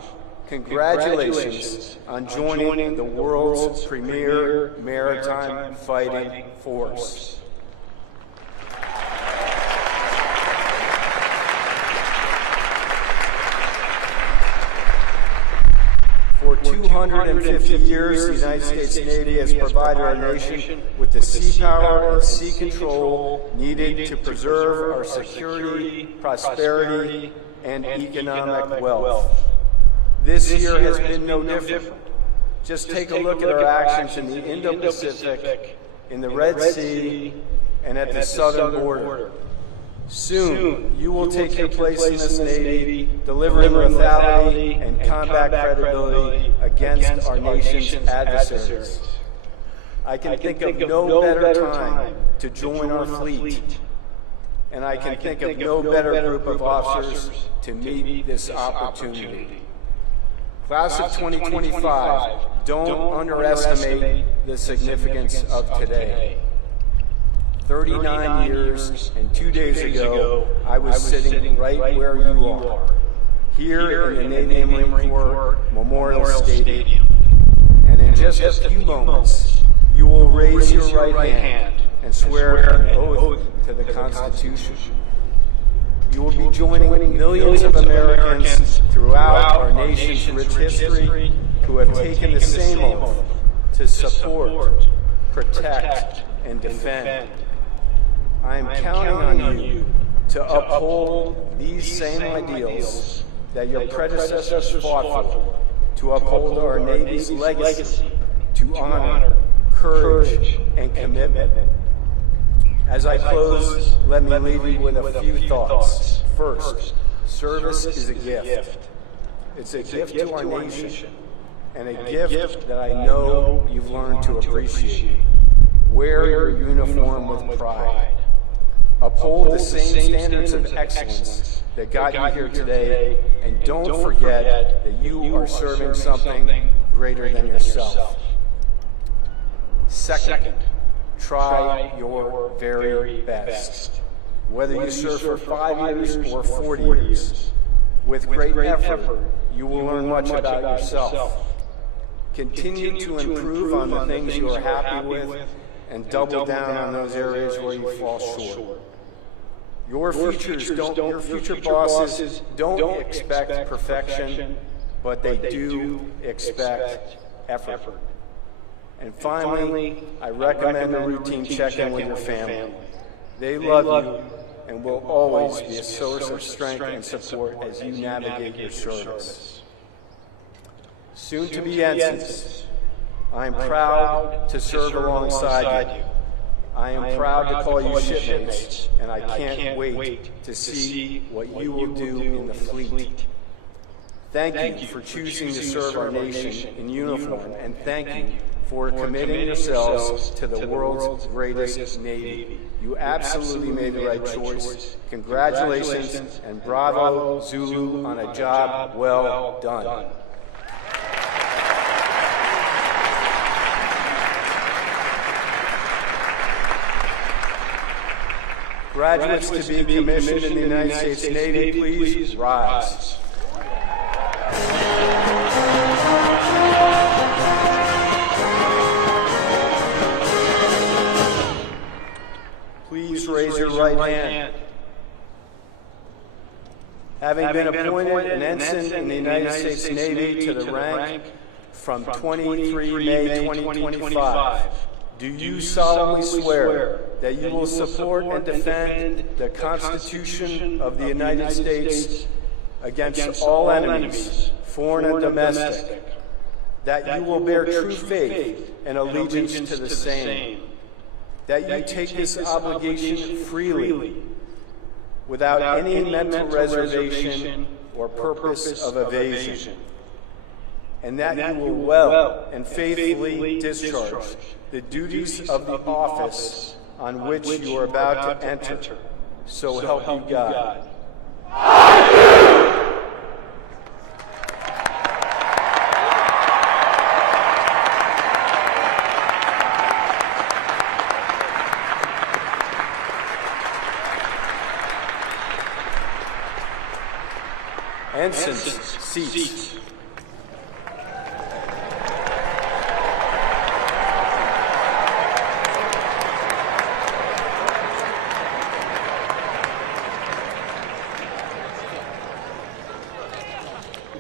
congratulations on joining the world's premier maritime fighting force. For 250 years, the United States Navy has provided our nation with the sea power and sea control needed to preserve our security, prosperity, and economic wealth. This year has been no different. Just take a look at our actions in the Indo-Pacific, in the Red Sea, and at the southern border. Soon, you will take your place in this Navy, delivering lethality and combat credibility against our nation's adversaries. I can think of no better time to join our fleet, and I can think of no better group of officers to meet this opportunity. Class of 2025, don't underestimate the significance of today. 39 years and 2 days ago, I was sitting right where you are, here in the Navy and Marine Corps Memorial Stadium. And in just a few moments, you will raise your right hand and swear an oath to the Constitution. You will be joining millions of Americans throughout our nation's rich history who have taken the same oath to support, protect, and defend. I am counting on you to uphold these same ideals that your predecessors fought for, to uphold our Navy's legacy, to honor, courage, and commitment. As I close, let me leave you with a few thoughts. First, service is a gift. It's a gift to our nation, and a gift that I know you've learned to appreciate. Wear your uniform with pride. Uphold the same standards of excellence that got you here today, and don't forget that you are serving something greater than yourself. Second, try your very best. Whether you serve for 5 years or 40 years, with great effort, you will learn much about yourself. Continue to improve on the things you are happy with, and double down on those areas where you fall short. Your future bosses don't expect perfection, but they do expect effort. And finally, I recommend a routine check-in with your family. They love you and will always be a source of strength and support as you navigate your service. Soon to be ensigns, I am proud to serve alongside you. I am proud to call you shipmates, and I can't wait to see what you will do in the fleet. Thank you for choosing to serve our nation in uniform, and thank you for committing yourselves to the world's greatest Navy. You absolutely made the right choice. Congratulations, and bravo, Zulu, on a job well done. Graduates to be commissioned in the United States Navy, please rise. Please raise your right hand. Having been appointed an ensign in the United States Navy to the rank from 23 May 2025, do you solemnly swear that you will support and defend the Constitution of the United States against all enemies, foreign and domestic, that you will bear true faith and allegiance to the same, that you take this obligation freely, without any mental reservation or purpose of evasion, and that you will well and faithfully discharge the duties of the office on which you are about to enter. So help you God. Ensigns, seats.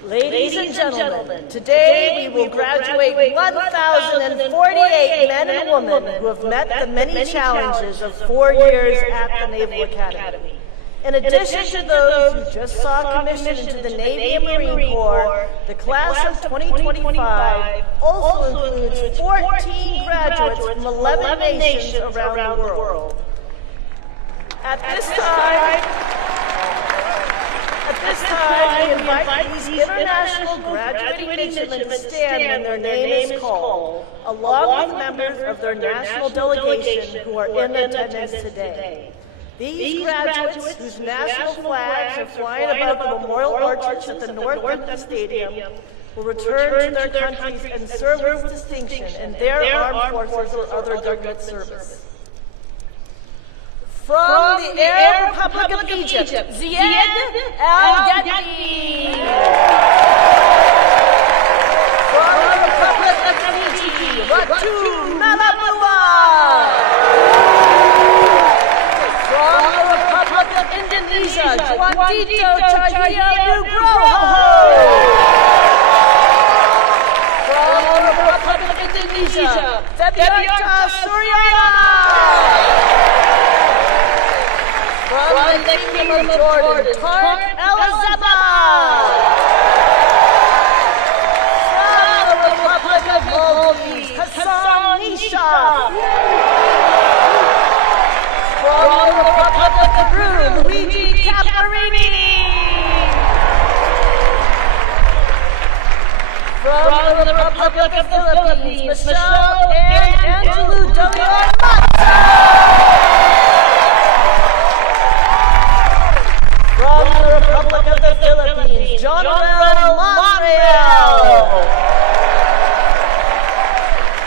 Ladies and gentlemen, today we will graduate 1,048 men and women who have met the many challenges of 4 years at the Naval Academy. In addition to those who just saw commissioned into the Navy and Marine Corps, the class of 2025 also includes 14 graduates from 11 nations around the world. At this time, we invite these international graduating midshipmen to stand when their name is called, along with members of their national delegation who are in attendance today. These graduates, whose national flags are flying above the memorial arches at the North End of the stadium, will return to their countries and serve with distinction in their armed forces or other government service. From the Arab Republic of Egypt, Ziyad Al-Gaddafi. From the Republic of Fiji, Ratu Malabua. From the Republic of Indonesia, Juandito Cahaya Nugroho. From the Republic of Indonesia, Febiarta Suryana. From the Kingdom of Jordan, Tarek El-Zabah. From the Republic of Maldives, Hassan Nisha. From the Republic of Cameroon, Luigi Caparini. From the Republic of the Philippines, Michelle and Angelou Delion Matza. From the Republic of the Philippines, John Manuel Monreal.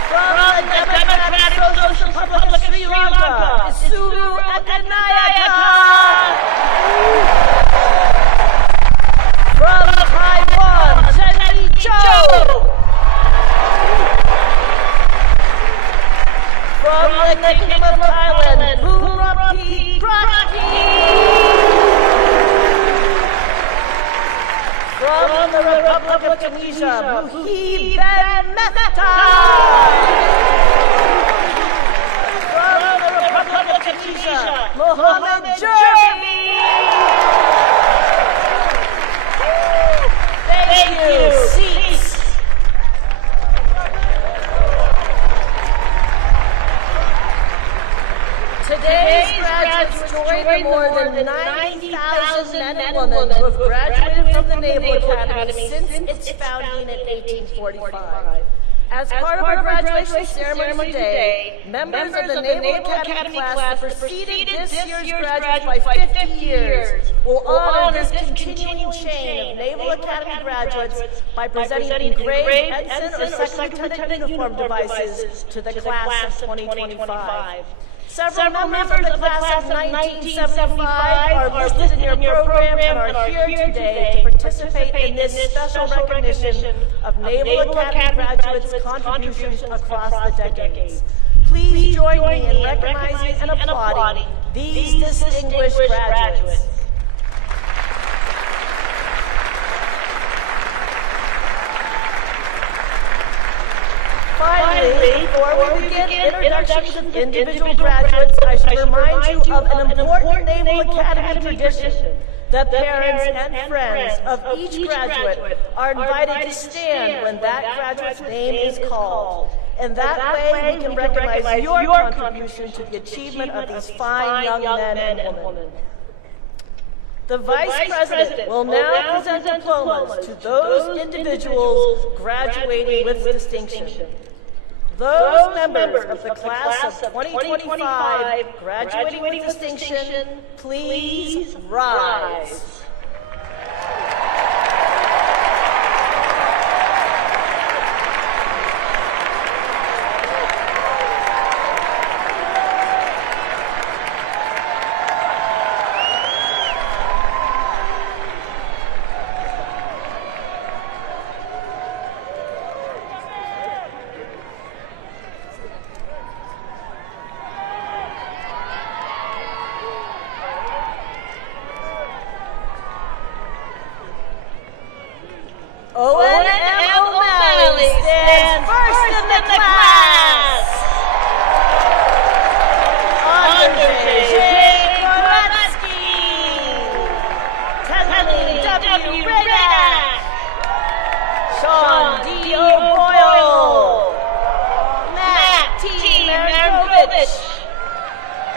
From the Democratic Social Republic of Sri Lanka, Isuru Akanayaka. From Taiwan, Jenny Zhou. From the Kingdom of Thailand, Purapi Prati. From the Republic of Tunisia, Muhib Ben Mehta. From the Republic of Tunisia, Mohammed Jerby. Thank you. Seats. Today's graduates join the more than 90,000 men and women who have graduated from the Naval Academy since its founding in 1845. As part of our graduation ceremony today, members of the Naval Academy class that preceded this year's graduates by 50 years will honor this continuing chain of Naval Academy graduates by presenting engraved ensign or second lieutenant uniform devices to the class of 2025. Several members of the class of 1975 are listed in your program and are here today to participate in this special recognition of Naval Academy graduates' contributions across the decades. Please join me in recognizing and applauding these distinguished graduates. Finally, before we begin introductions of individual graduates, I should remind you of an important Naval Academy tradition. The parents and friends of each graduate are invited to stand when that graduate's name is called. And that way we can recognize your contribution to the achievement of these fine young men and women. The Vice President will now present diplomas to those individuals graduating with distinction. Those members of the class of 2025 graduating with distinction, please rise. Owen M. O'Malley stands first in the class. Andre J. Koretsky. Kathleen W. Radak. Sean D. O'Boyle. Matt T. Marinkovich.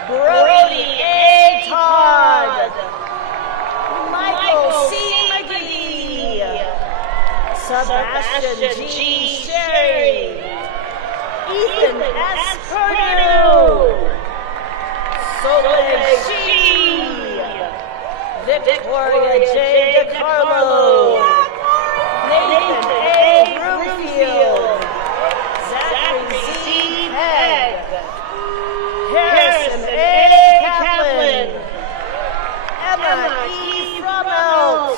Brody A. Todd. Michael C. Sebastian G. Sherry, Ethan S. Purdue, Solange G. Victoria J. DiCarlo, Nathan A. Broomfield, Zachary Z. Pegg, Harrison A. Kaplan, Emma E. Fromelt,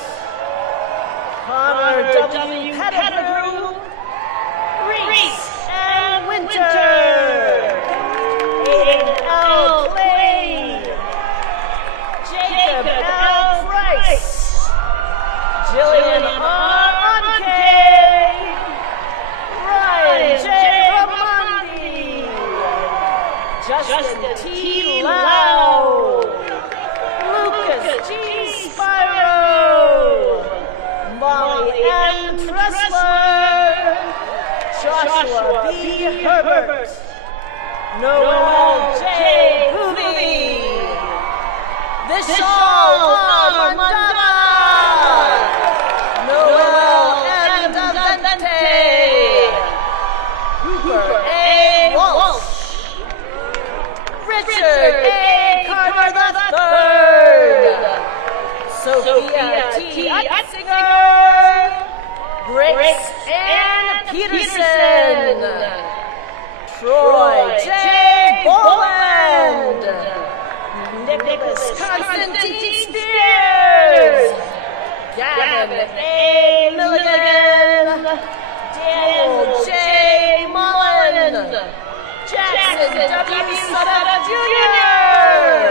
Connor W. Pettigrew, Reese and Winter, Aiden L. Clay, Jacob L. Price, Jillian R. Unke, Ryan J. Ramondi, Justin T. Lau, Lucas G. Spiro, Molly M. Tressler, Joshua B. Herbert, Noel J. Hoovy, Vishal R. Mandana, Noel M. Davente, Cooper A. Walsh, Richard A. Carter III, Sophia T. Utzinger, Grace Ann Peterson, Troy J. Boland, Nicholas Constantine Spears, Gavin A. Milligan, Daniel J. Mullen, Jackson W. Sutter Jr.,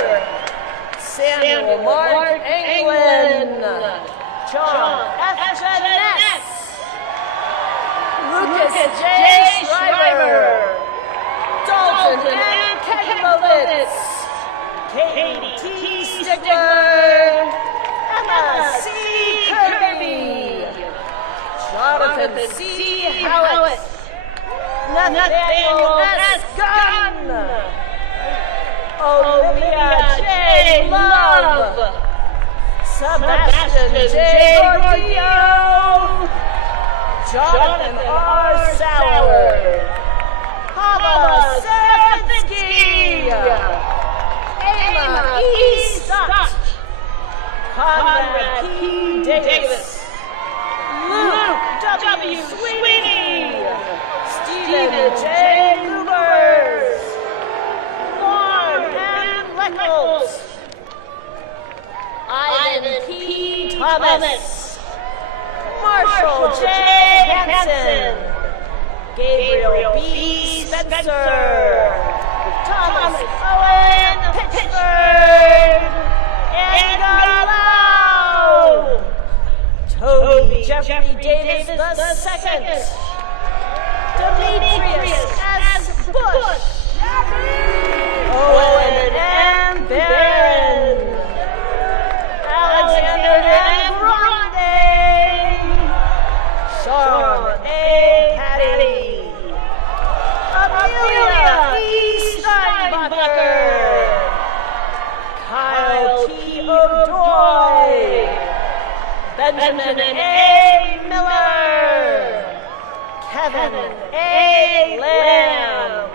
Samuel Mark England, John F. Jeanette, Lucas J. Schreiber, Dalton M. Kegemovitz, Katie T. Stigler, Emma C. Kirby, Jonathan C. Howitt, Nathaniel S. Gunn, Olivia J. Love, Sebastian J. Gordillo, Jonathan R. Sauer, Hava Serafinsky, Emma E. Stott, Conrad P. Davis, Luke W. Sweeney, Stephen J. Lubers, Lauren M. Leckles, Ivan P. Thomas, Marshall J. Hansen, Gabriel B. Spencer, Thomas Owen Pittsford, and Lau, Toby Jeffrey Davis II, Demetrius S. Bush, Owen M. Barron, Alexander Benjamin A. Miller, Kevin A. Lamb,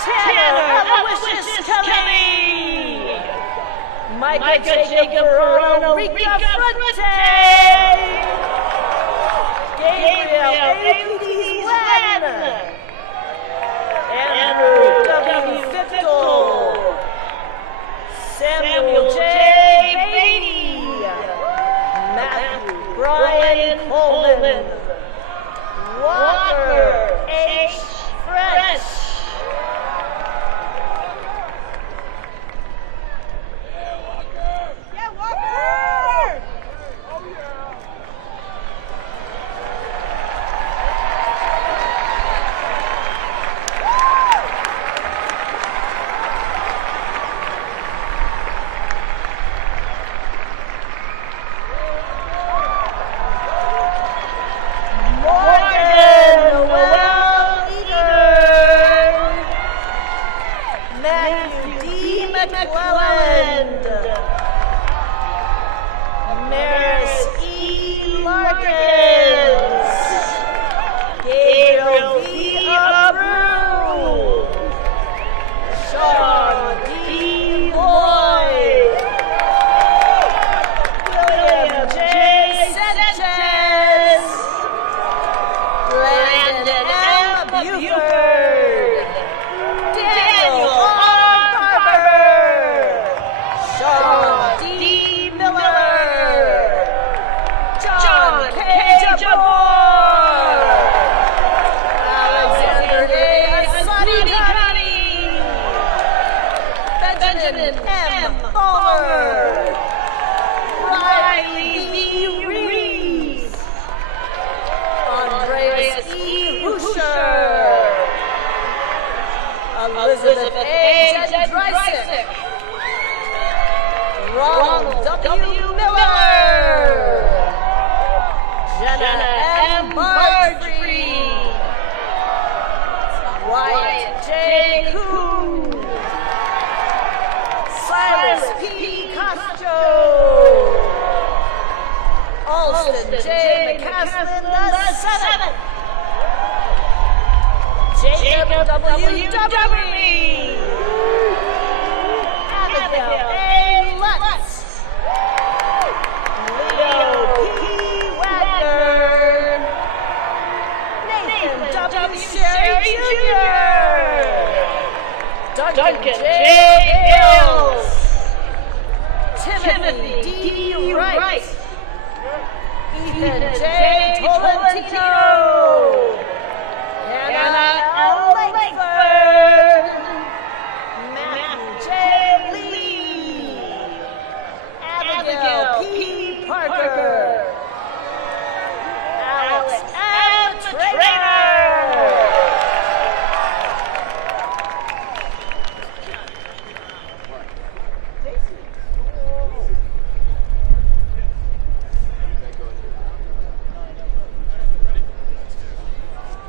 Tanner Aloysius Kelly, Micah Jacob Verona Rica Frente, Gabriel A.P.D. Wen, Andrew W. Fittel, Samuel J. Beatty, Matthew Brian Coleman, Walker H. French,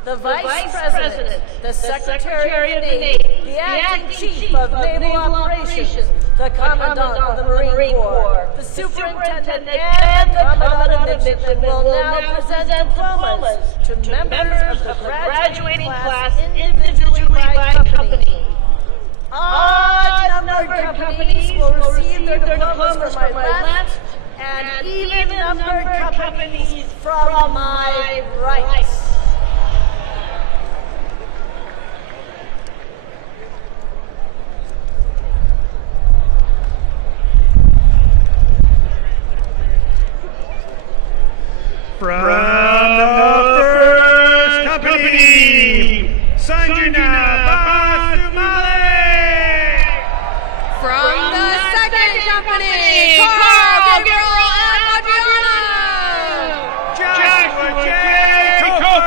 the Vice President, the Secretary of the Navy, the Acting Chief of Naval Operations, the Commandant of the Marine Corps, the Superintendent and the Commandant of Midshipmen will now present diplomas to members of the graduating class individually by company. Odd-numbered companies will receive their diplomas from my left, and even-numbered companies from my right. From the first company, Sanjana Basumale. From the second company, Carl Gabriel and Adriana. Joshua J. Koch.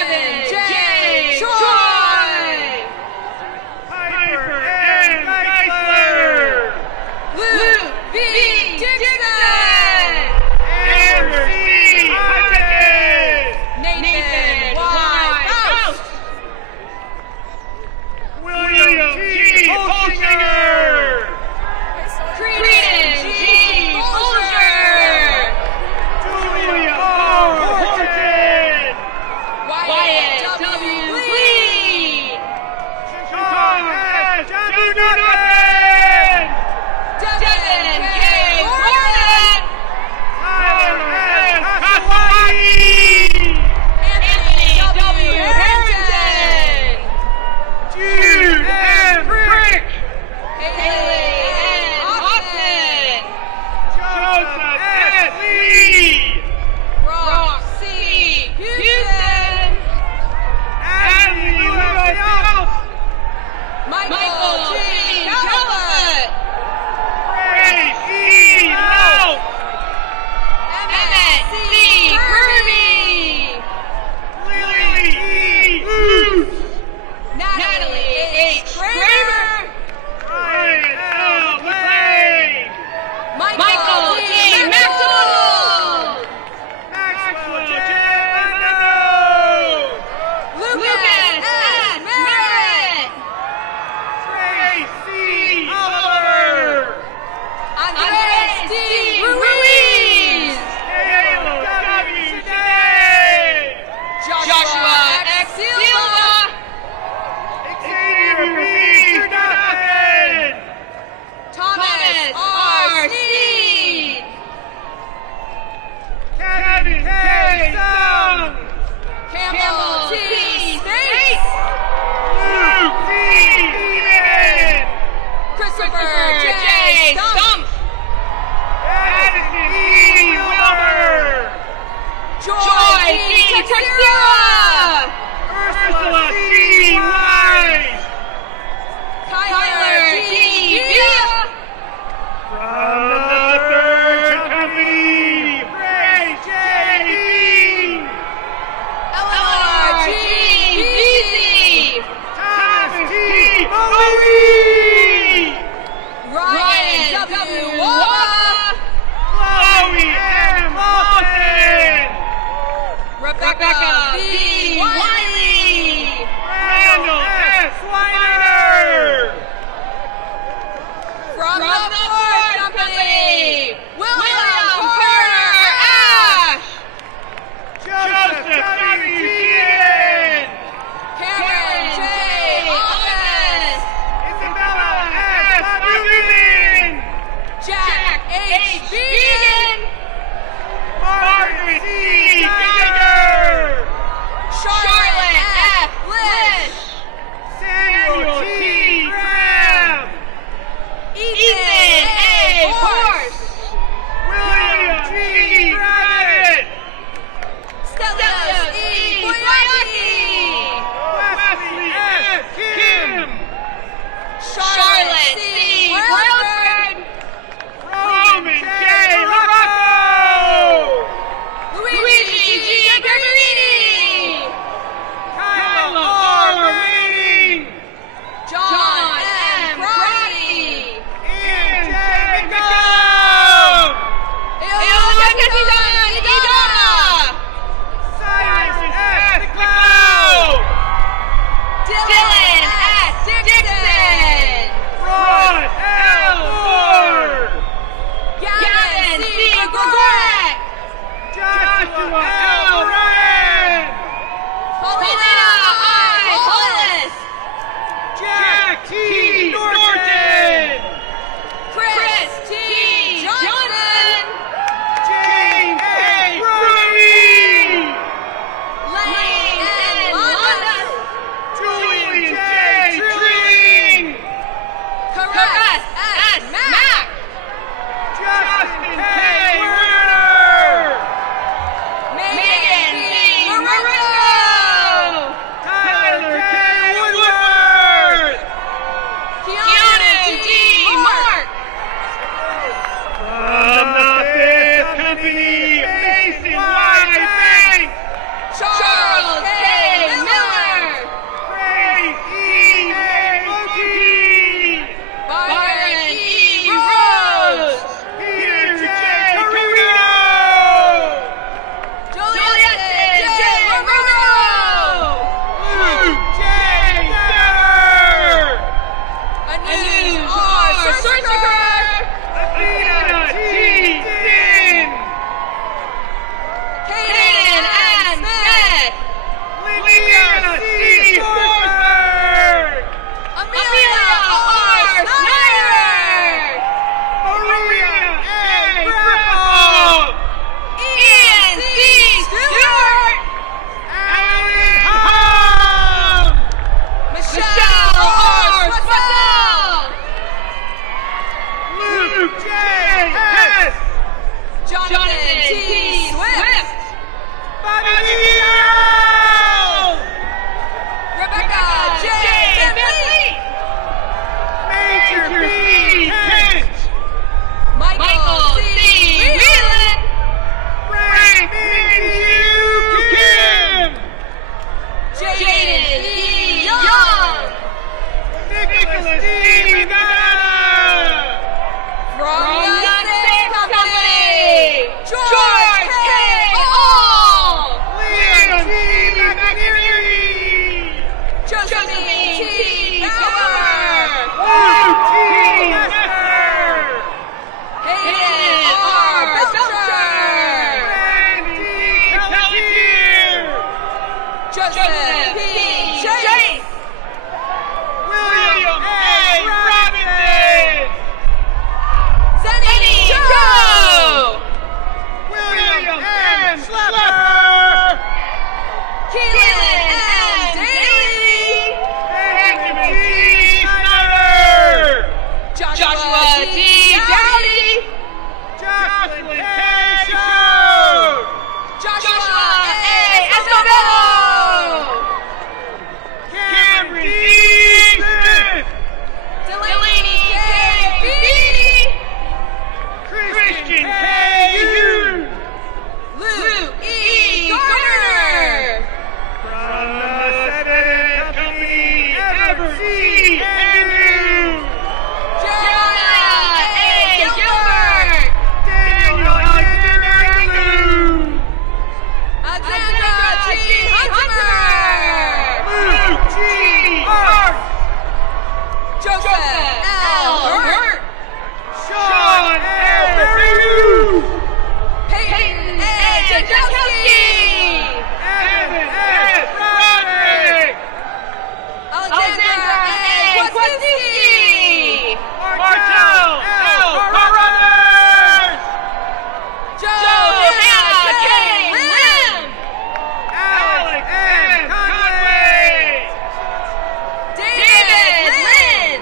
Kevin J. Troy. Piper N. Geisler. Luke V. Dixon. Amber C. Hutchins. Nathan Y. Faust. William G. Holzinger. Creedon G. Bolger. Julia R. Horton. Wyatt W. Lee. Sean S. Jonathan. Devin K. Gordon. Tyler S. Hawaii. Anthony W. Harrington. Jude M. Frick. Haley N. Austin. Joseph S. Lee. Ross C. Houston. Ashley Lewis. Michael G. Calvert. Grace E. Laut. Emmett C. Kirby. Lily E. Luce. Natalie H. Kramer. Ryan L. Blaine. Michael D. Maxwell. Maxwell J. Leno. Lucas S. Merritt. Tracy Oliver. Andres D. Ruiz. Caleb W. Shea. Joshua X. Silva. Xavier B. Jonathan. Thomas R. Sneed. Kevin K. Sung. Campbell T. States. Luke C. Eman. Christopher J. Stump. Addison E. Wilbur. Joy D. Texera. Ursula C. Wise. Tyler D. Villa. From the third company, Ray J. Dean. Eleanor G. Beasy. Thomas T. Bowie. Ryan W. Waugh. Chloe M. Lawson. Rebecca B. P. Chase. William A. Robinson. Zenny Joe. William M. Schlepper. Keelan M. Daly. Benjamin G. Snyder. Joshua T. Dowdy. Jocelyn K. Schode. Joshua A. Escobedo. Cameron D. Smith. Delaney K. Beatty. Christian K. Hughes. Luke E. Garner. From the 7th Company, Everett C. Andrews. Jeremiah A. Gilbert. Daniel Alexander Lou. Alexandra G. Hunter. Luke G. Hart. Joseph L. Hurt. Sean L. Ryu. Peyton A. Jankowski. Evan S. Roderick. Alexandra A. Kwasniewski. Martel L. Carruthers. Johanna K. Lim. Alex M. Conway. David Lynn.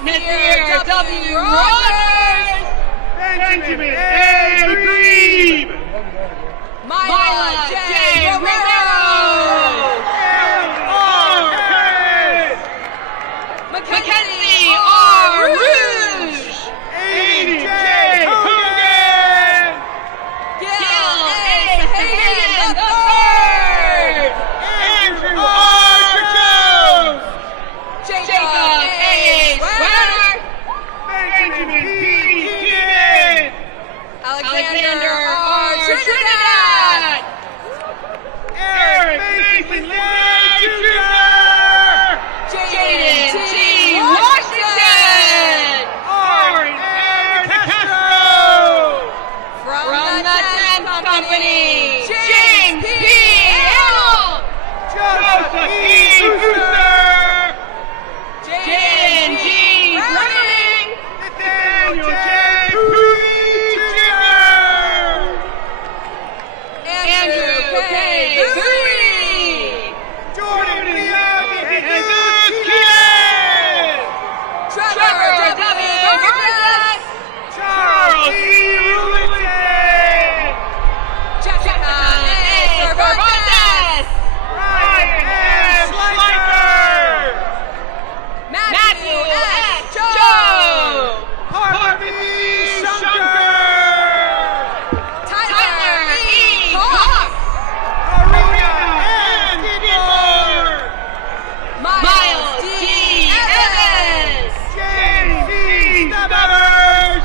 Smith W. Rogers, Benjamin A. Green, Myla J. Romero, R. Harris, Mackenzie R. Rouge, Amy J. Hogan, Gil A. Hagan III, Andrew R. Jones, Jacob A. Sweater, Benjamin P. Keenan, Alexander R. Trinidad, Eric Mason Lee Jr., Jaden T. Washington, Aaron Aaron Castro, from the 10th Company, James P. Hill, Joseph E. Booster, Jaden G. Browning, Nathaniel J. Bowie Jr., Andrew K. Bowie, Jordan Leon Jesus Keenan, Trevor W. Burgess, Charles E. Rulington, Jessica A. Cervantes, Ryan M. Schleicher, Matthew S. Joe, Harvey Shunker, Tyler E. Cox, Arena M. Gifford, Miles D. Evans, James C. Stubbers,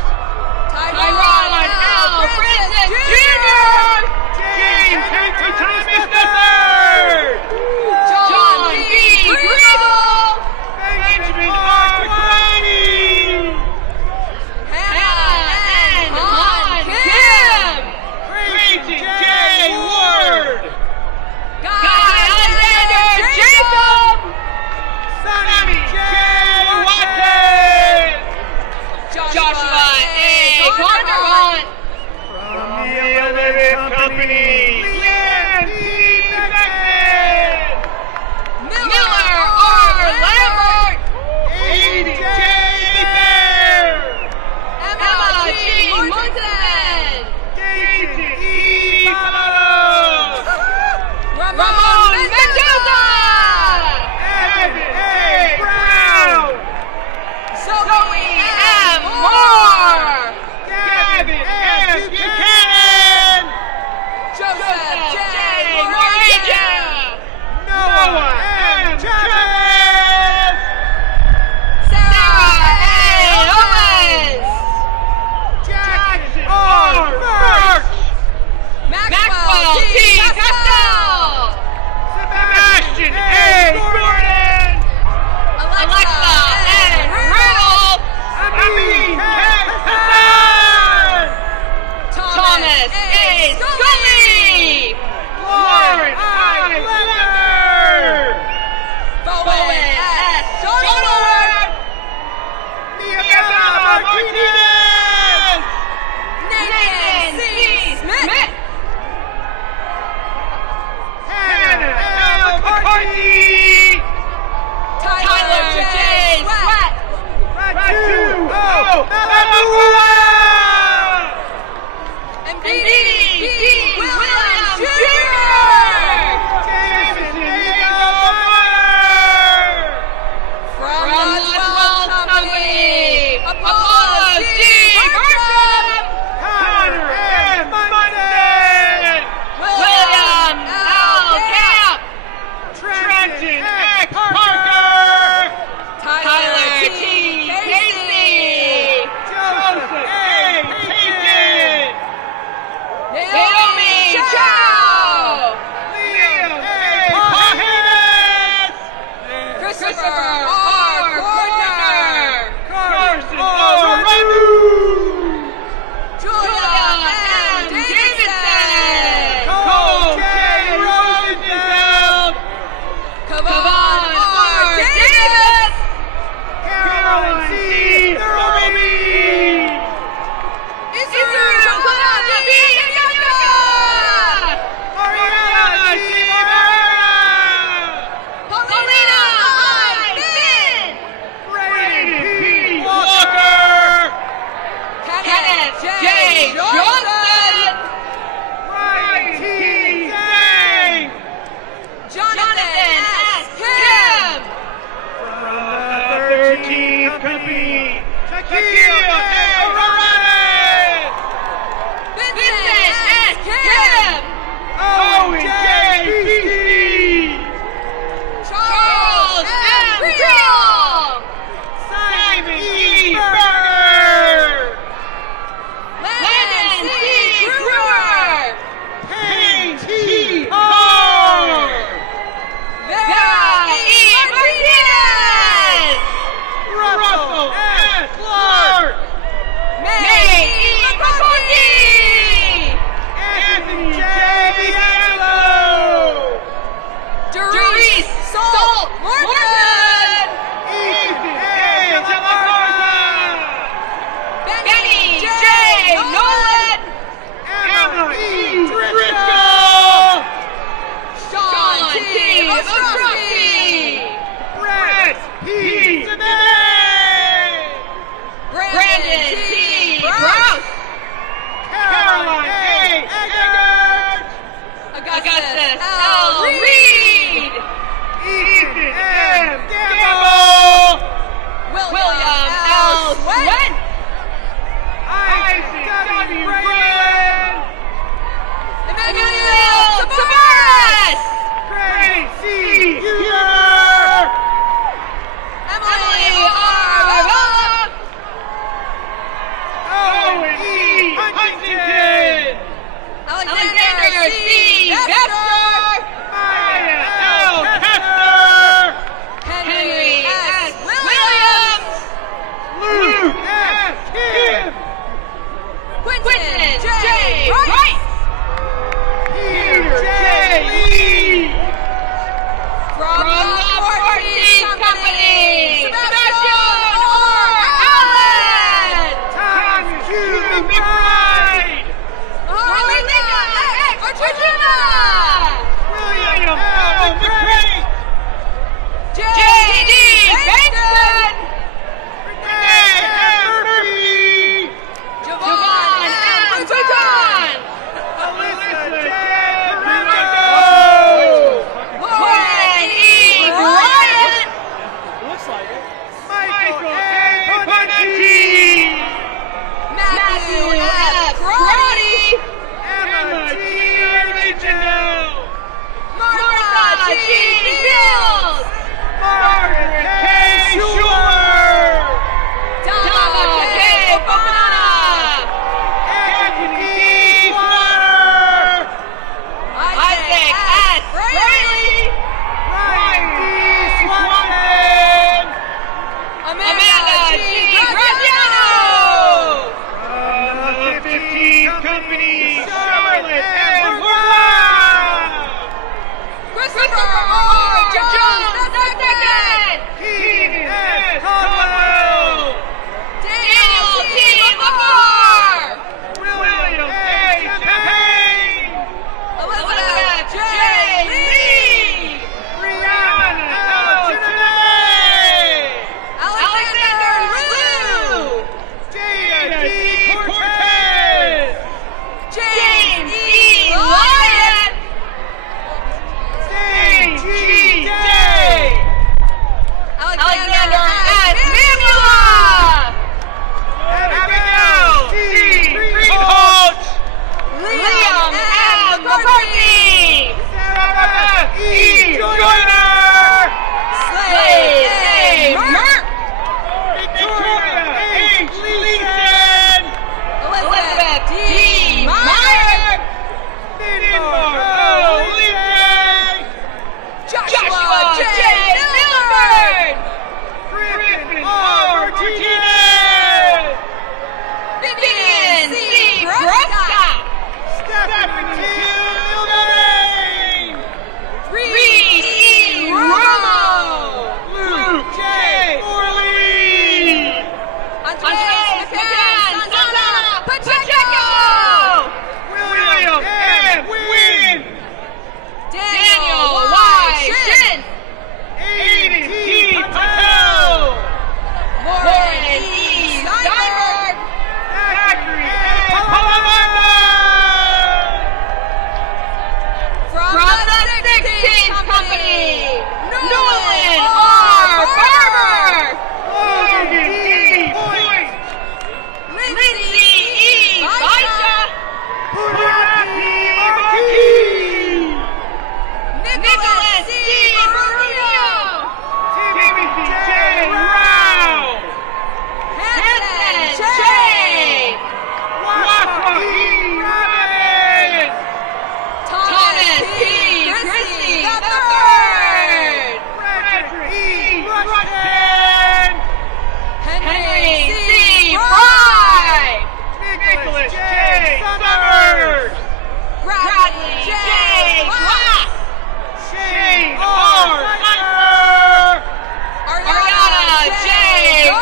Tyrone L. Francis Jr., James Henry Thomas III, John B. Griebel, Benjamin R. Quiney, Hannah N. Han Kim, Grayson J. Ward, Guy Alexander Jacob, Sonny J. Watkins, Joshua A. Conderhunt, from the 11th Company, Leanne P. Beckman, Miller R. Lambert, Amy J. Bear, Emma G. Munson, Dayton E. Pablo, Ramon Mendoza, Evan A. Brown, Zoe M. Moore, Gavin M. Buchanan, Joseph J. Moraja, Noah M. Chavez, Sarah A. Owens, Jackson R. Birch, Maxwell T. Castell, Sebastian A. Gordon, Alexa N. Riddle, Amin K. Hassan, Thomas A. Scully, Lauren I. Leonard, Bowen S. Schoenberg, Niamh Martinez, Nathan C. Smith, Hannah L. McCarthy, Tyler J. Sweat, Ratu O. Malamua, and B. Williams Jr. Jameson Eagle Bonner, From the 12th Company, Apollo C. JD Vance, Javon M. Bouton, Lauren E. Bryant, Matthew F. Crotty, Martha G. Fields, Donna K. Bonana, Isaac S. Braley, Amanda G. Graziano, Christopher R. Jones II, Daniel T. Lamar, Elizabeth J. Lee, Alexander Liu, James E. Lyon, Alexander S. Mamula, Liam M. McCarthy, Slade A. Merck, Elizabeth D. Meyer, Joshua J. Milford, Vivian C. Prescott, Reed E. Romo, Andres McCann, Santana Pacheco, Daniel Y. Shin, Lauren E. Steinberg, from the 16th Company, Nolan R. Farmer, Lindsay E. Baisha, Nicholas C. Marino, Hanson J. Thomas P. Christie III, Henry C. Fry, Bradley J. Black, Ariana J.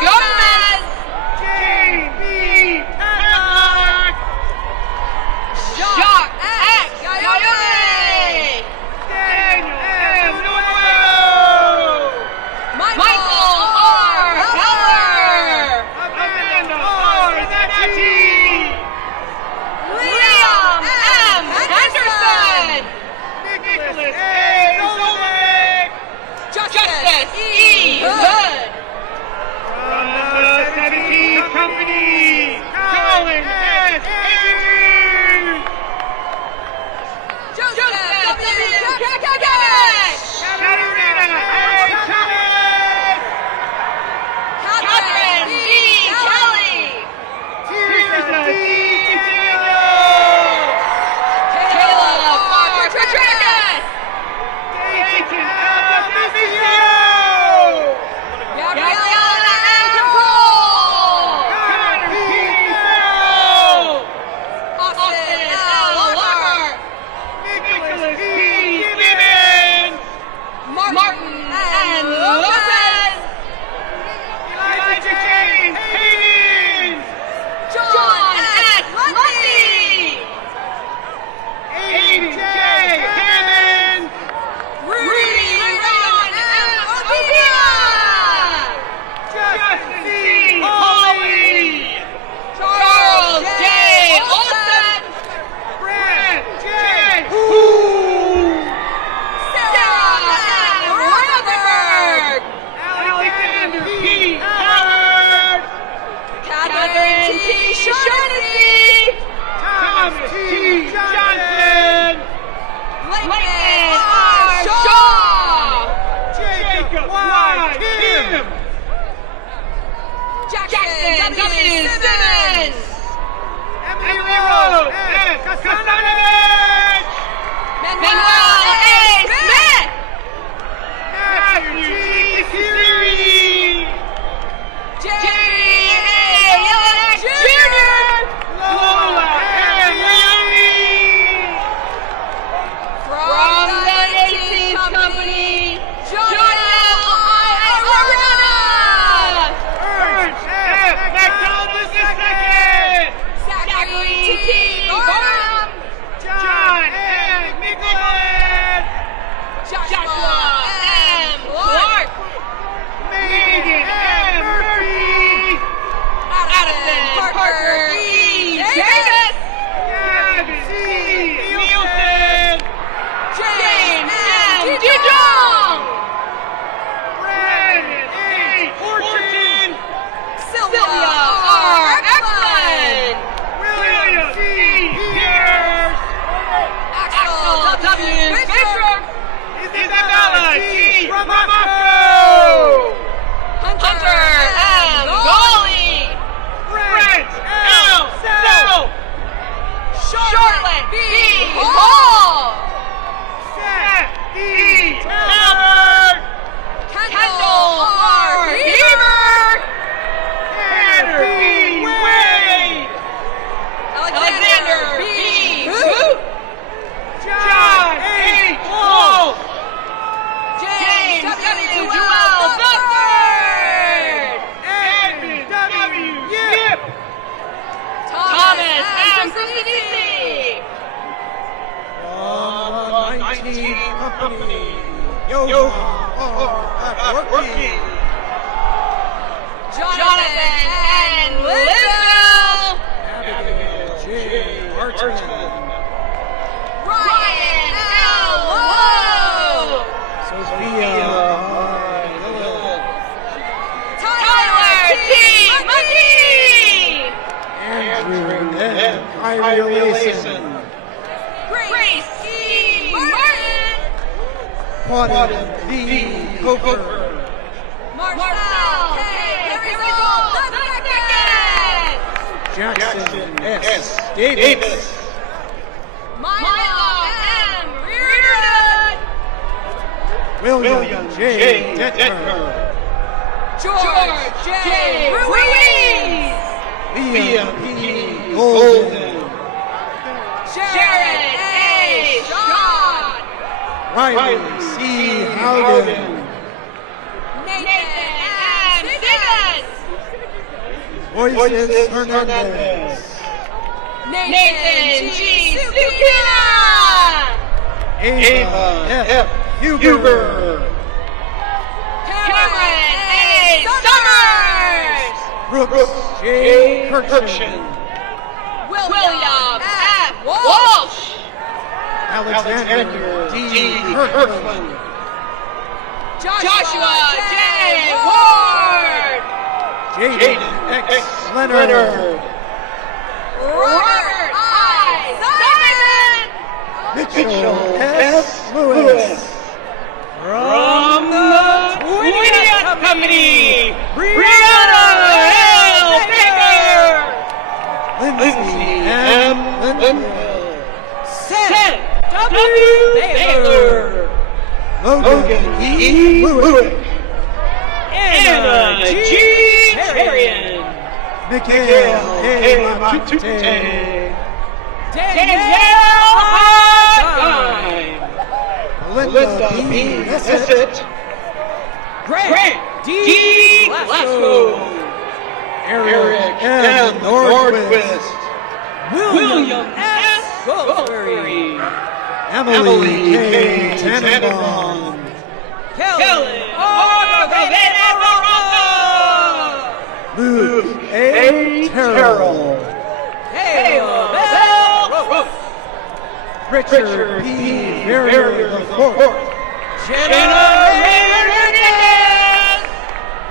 Gomez, Jacques X. Gayole, Michael R. Heller, Liam M. Henderson, Justice E. Hood, Joseph W. Kakash, Catherine E. Kelly, Caleb R. Patrick, Gabriella A. Cole, Jason W. Simmons. Emily Rose and Kastanovich. Manuel A. Smith. Matthew G. Siri. Jerry A. Yellow Jr. Lola and Larry. From the 18th Company, John L. I. Lorena. Ernst F. McDonald II. Zachary T. Gorham. John N. Nicholas. Joshua M. Clark. Megan M. Murphy. Addison Parker E. Davis. Gavin C. Nielsen. James M. DeJong. Brandon A. Fortune. Sylvia R. Eklund. William C. Pierce. Axel W. Fisher. Isabella G. Ramacho. Hunter M. Goley. Brent L. Sell. Charlotte B. Hall. Seth D. Albert. Kendall R. Heber. Tanner B. Wade. Alexander B. Hoop. John H. Wolf. James W. Joel III. Edmund W. Yip. Thomas M. CDC. 19 Company. Yo. Working. Jonathan N. Lisbell. Abigail J. Martin. Ryan L. Lowe. Sophia Tyler T. McGee. Andrew N. Kyrie Lason. Grace E. Martin. Quaden V. Coker. Marcel K. Rizal II. Jackson S. Davis. Milo M. Reardon. William J. Detmer. George J. Ruiz. Liam P. Golden. Sharon A. Shaw. Riley C. Howden. Nathan M. Simmons. Moises Hernandez. Nathan G. Sukina. Ava F. Huber. Cameron A. Summers. Brooks J. Kirkshin. William F. Walsh. Alexander D. Kirkland. Joshua J. Ward. Jaden X. Leonard. Robert I. Simon. Mitchell S. Lewis. From the 20th Company, Brianna L. Baker. Lindsay M. Lindenville. Seth W. Baylor. Logan E. Lewick. Anna G. Charian. Mikhail A. Matute. Danielle Hardtime. Belinda B. Bissett. Grant D. Glasgow. Eric M. Nordquist. William S. Goldsberry. Emily K. Tannenbaum. Kellen R. Luke A. Terrell. Kayla Bell. Richard P. Barrier IV. Jenna Hernandez.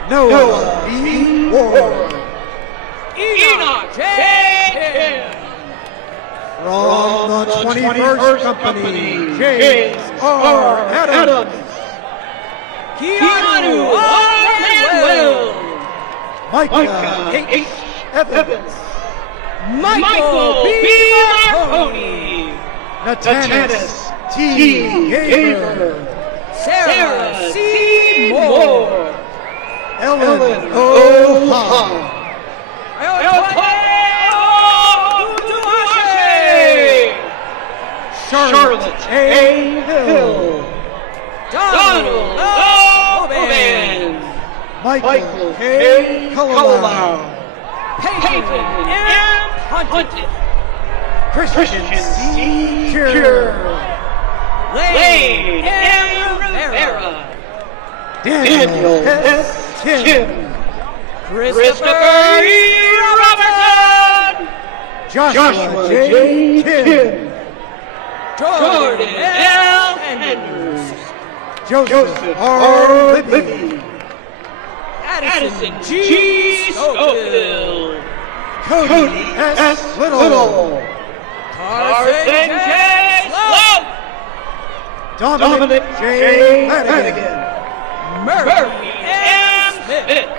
Noah B. Ward. Enoch J. From the 21st Company, James R. Adams. Keanu R. Manuel. Micah H. Evans. Michael B. Marconi. Natanis T. Gamer. Sarah C. Moore. Ellen O. Hahn. Charlotte A. Hill. Donald O. Hoban. Michael K. Cullau. Peyton M. Hunted. Christian C. Cure. Lane M. Rivera. Daniel S. Kim. Christopher E. Robertson. Joshua J. Kim. Jordan L. Andrews. Joseph R. Libby. Addison G. Schofield. Cody S. Little. Carson J. Slope. Dominic J. Madigan. Murphy M. Smith.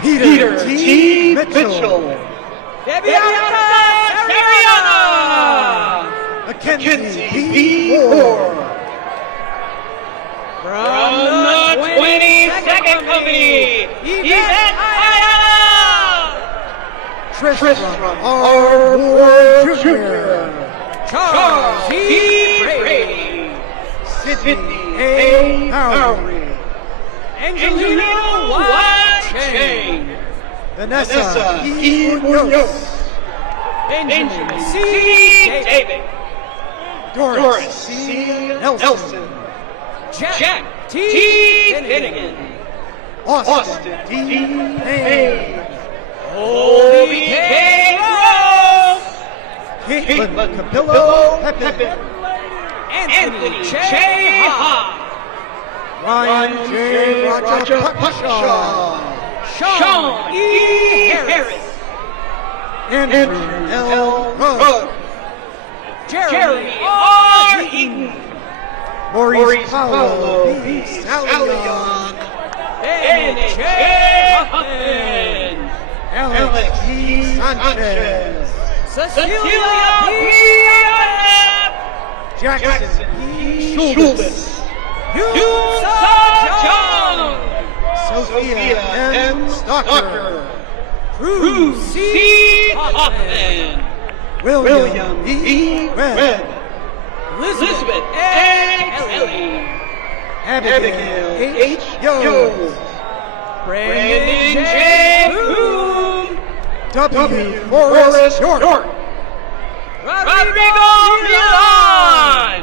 Peter T. Mitchell. Fabiana Seriana. Mackenzie P. Moore. From the 22nd Company, Yvette Ayala. Tristram R. Moore Jr. Charles E. Brady. Sidney A. Howry. Angelina White Chang. Vanessa E. Munoz. Benjamin C. David. Doris C. Nelson. Jack T. Finnegan. Austin D. Payne. Colby K. Rose. Caitlin Capillo Pepin. Anthony J. Ha. Ryan J. Rajapaksa. Sean E. Harris. Andrew L. Rugg. Jeremy R. Eaton. Maurice Paulo B. Salion. Ben J. Huffman. Alex G. Sanchez. Cecilia P. Jackson P. Schultz. Yoon Jung. Sophia M. Stocker. Cruz C. Hoffman. William E. Webb. Elizabeth A. Kelly. Abigail H. Yo. Brandon J. Boom. W. Forrest York. Rodrigo Milan.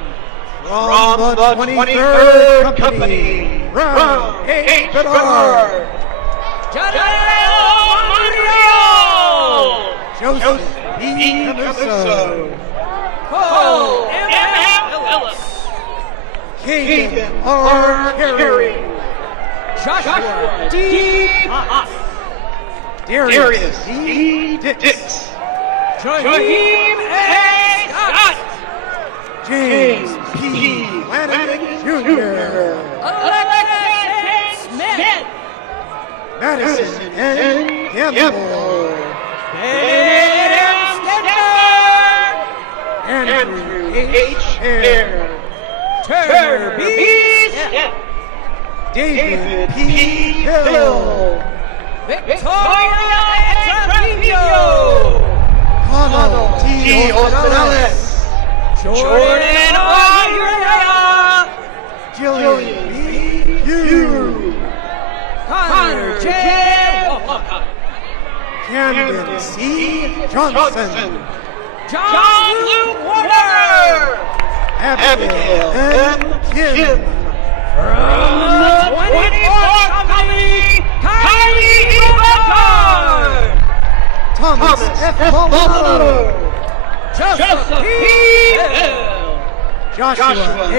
From the 23rd Company, Brown H. Bedard. Janelle Monreal. Joseph E. Camuso. Cole M. Ellis. Caden R. Carey. Joshua D. Haas. Darius D. Dix. Jaheim A. Scott. James P. Flanagan Jr. Alexis Smith. Madison N. Campbell. Bennett M. Stetler. Andrew H. Hare. Turner B. Step. David P. Hill. Victoria Trevino. Connell T. Ornelas. Jordan R. Uriah. Jillian B. Hugh. Connor J. Walker. Camden C. Johnson. John Luke Warner. Abigail M. Kim. From the 24th Company, Kylie Ibatar. Thomas F. Maldonado. Joseph P. Hill. Joshua A.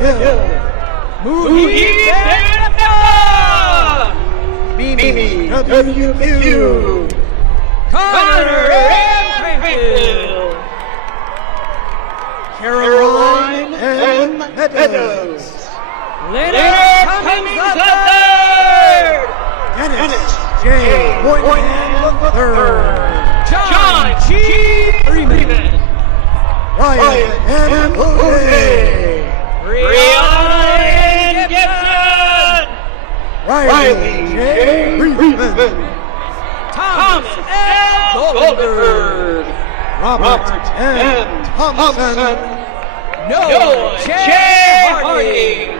Hill. Muhi Benefella. Mimi W. Pugh. Connor M. Cranfield. Caroline M. Meadows. Leonard Cummings III. Dennis J. Moynihan III. John G. Freeman. Ryan M. O'Day. Brianna N. Gibson. Riley J. Reedman. Thomas L. Goldenberg. Robert M. Thompson. Noah J. Harding.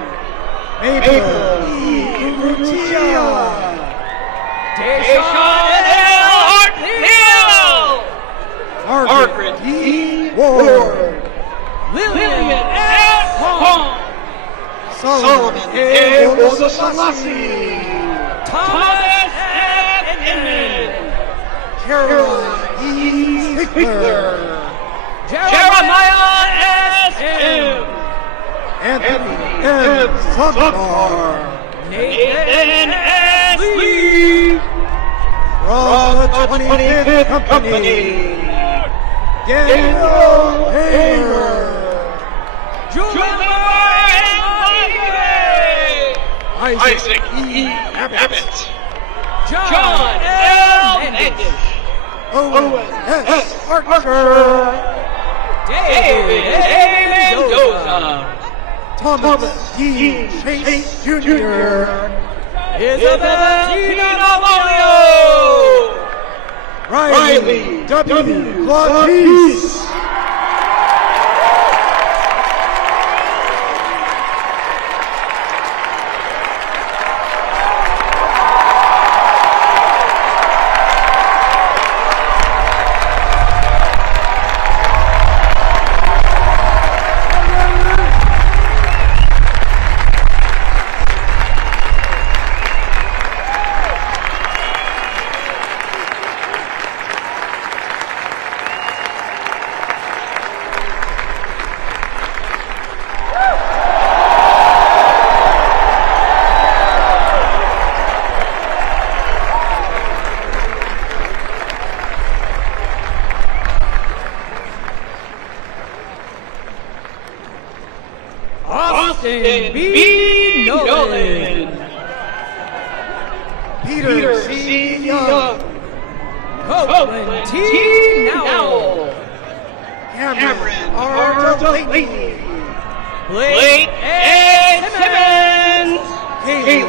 Mabel E. Urrutia. Deshaun L. Hartnell. Margaret D. Ward. Lillian S. Hong. Solomon A. Osasalasi. Thomas F. Inman. Caroline E. Hickler. Jeremiah S. M. Anthony M. Sundar. Nathan S. Lee. From the 25th Company. Daniel Hager. Julia M. Isaac E. Abbott. John L. Mendes. Owen S. Archer. David A. Mendoza. Thomas D. Chase Jr. Isabella Tina Molio. Riley W. Claudice. Austin B. Nolan. Peter C. Young. Copeland T. Nowell. Cameron R. Delaney. Blake A. Simmons. Haley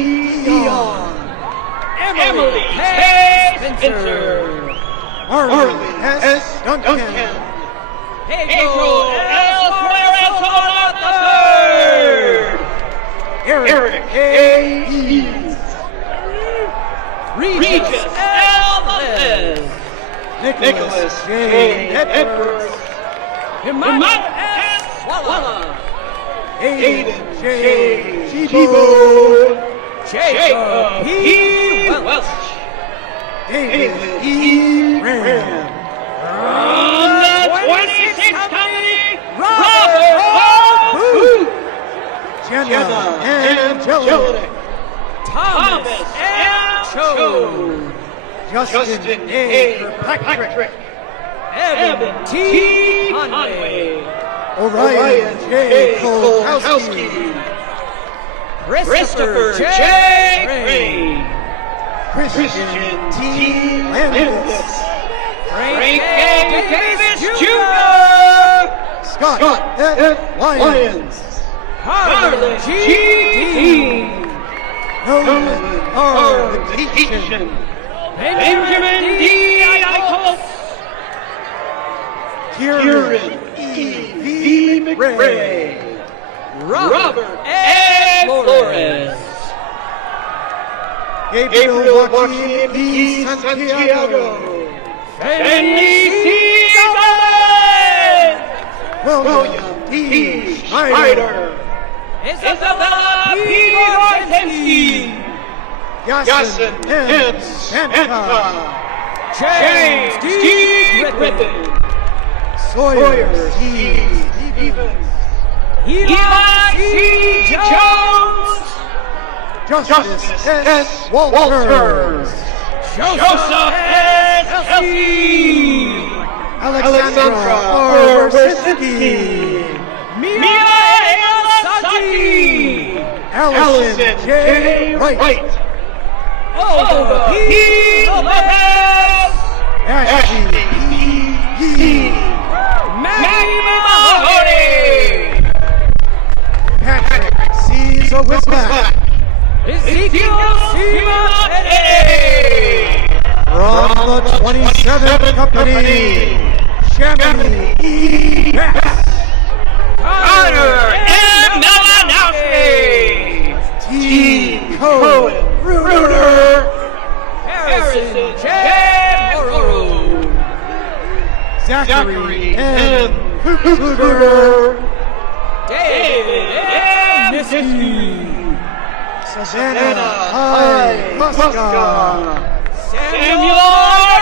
E. Young. Emily K. Spencer. Arlen S. Duncan. Pedro L. Suarez III. Eric A. Eads. Regis L. Velez. Nicholas J. Edwards. Himmat S. Walla. Aiden J. Chibo. Jacob P. Welch. David E. Ram. From the 26th Company, Robert O. Booth. Jenna Angelic. Thomas M. Cho. Justin A. Kirkpatrick. Evan T. Conway. Orion J. Kolkowski. Christopher J. Crane. Christian T. Landis. Frank A. Davis Jr. Scott F. Lyons. Harlan G. Dean. Nolan R. Vacation. Benjamin D. Eichholz. Kieran E. V. McRae. Robert A. Flores. Gabriel Joaquin P. Santiago. Benny C. Gomez. William D. Schneider. Isabella P. Gortensky. Yasin M. Santa. James D. Griffin. Sawyer C. Stevens. Eli C. Jones. Justice S. Walters. Joseph S. Elsie. Alexandra R. Wersinski. Mia Elassati. Allison J. Wright. Olga P. Lopez, Ashley Yee, Maggie Mahoney, Patrick C. Wismack, Ezekiel Sima from the 27th Company, Shammy E. Bass, Connor M. Malinowski, T. Cohen Ruder, Harrison J. Morrow, Zachary M. Kluger, David M. Niski, Savannah I. Muska, Samuel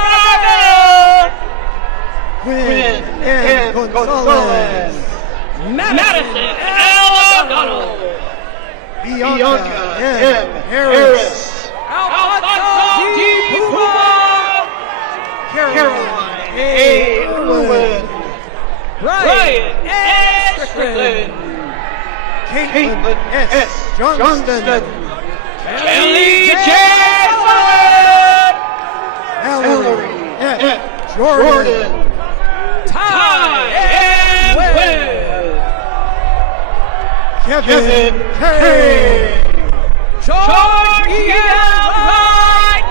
Robert, Quinn M. Gonzalez, Madison L. O'Donnell, Bianca M. Harris, Alfonso D. Puma, Caroline A. Irwin, Brian S. Strickland, Caitlin S. Johnston, Kelly J. Sullivan, Mallory F. Jordan, Ty M. Webb, Kevin K. George E. Wright,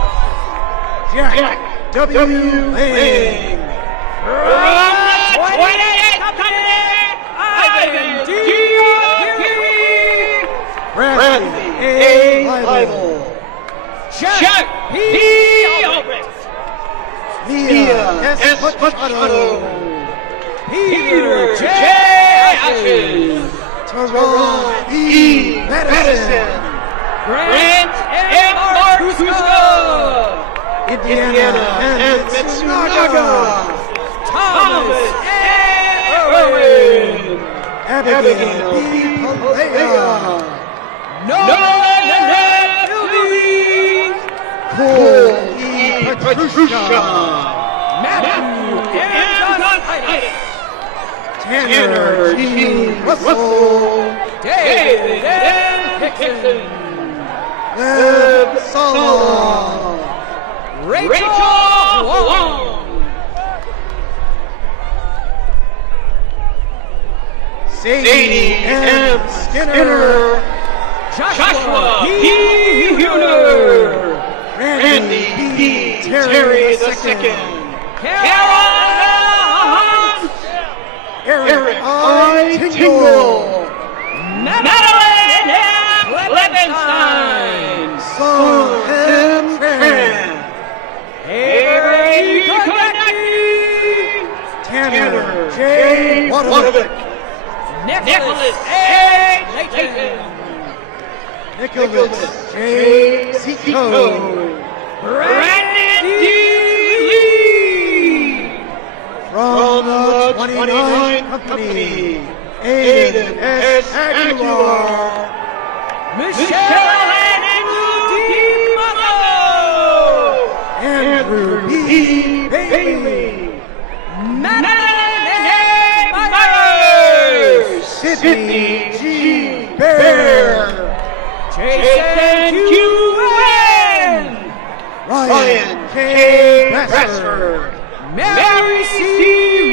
Jack W. Lang, from the 28th Company, Ivan D. O'Keefe, Bradley A. Leibel, Jack P. Albrecht, Mia S. Machado, Peter J. Ashes, Teron E. Madison, Grant M. Marcuska, Indiana M. Mitsunaga, Thomas A. Irwin, Abigail B. Palea, Nolan Hildy, Cole E. Petrusha, Matthew M. Dunn, Tanner G. Russell, David M. Hickson, Webb Salah, Rachel Wong, Sadie M. Skinner, Joshua P. Huner, Randy B. Terry II, Carol Hunt, Eric I. Tingle, Madeline M. Levenstein, Song M. Tran, Avery Konecki, Tanner J. Wadowick, Nicholas A. Layton, Nicholas J. Zito, Brandon D. Lee, from the 29th Company, Aiden S. Aguilar, Michelle and Andrew B. Bailey, Madeline A. Myers, Sydney G. Bear, Jason Q. Ryan K. Bradford, Mary C.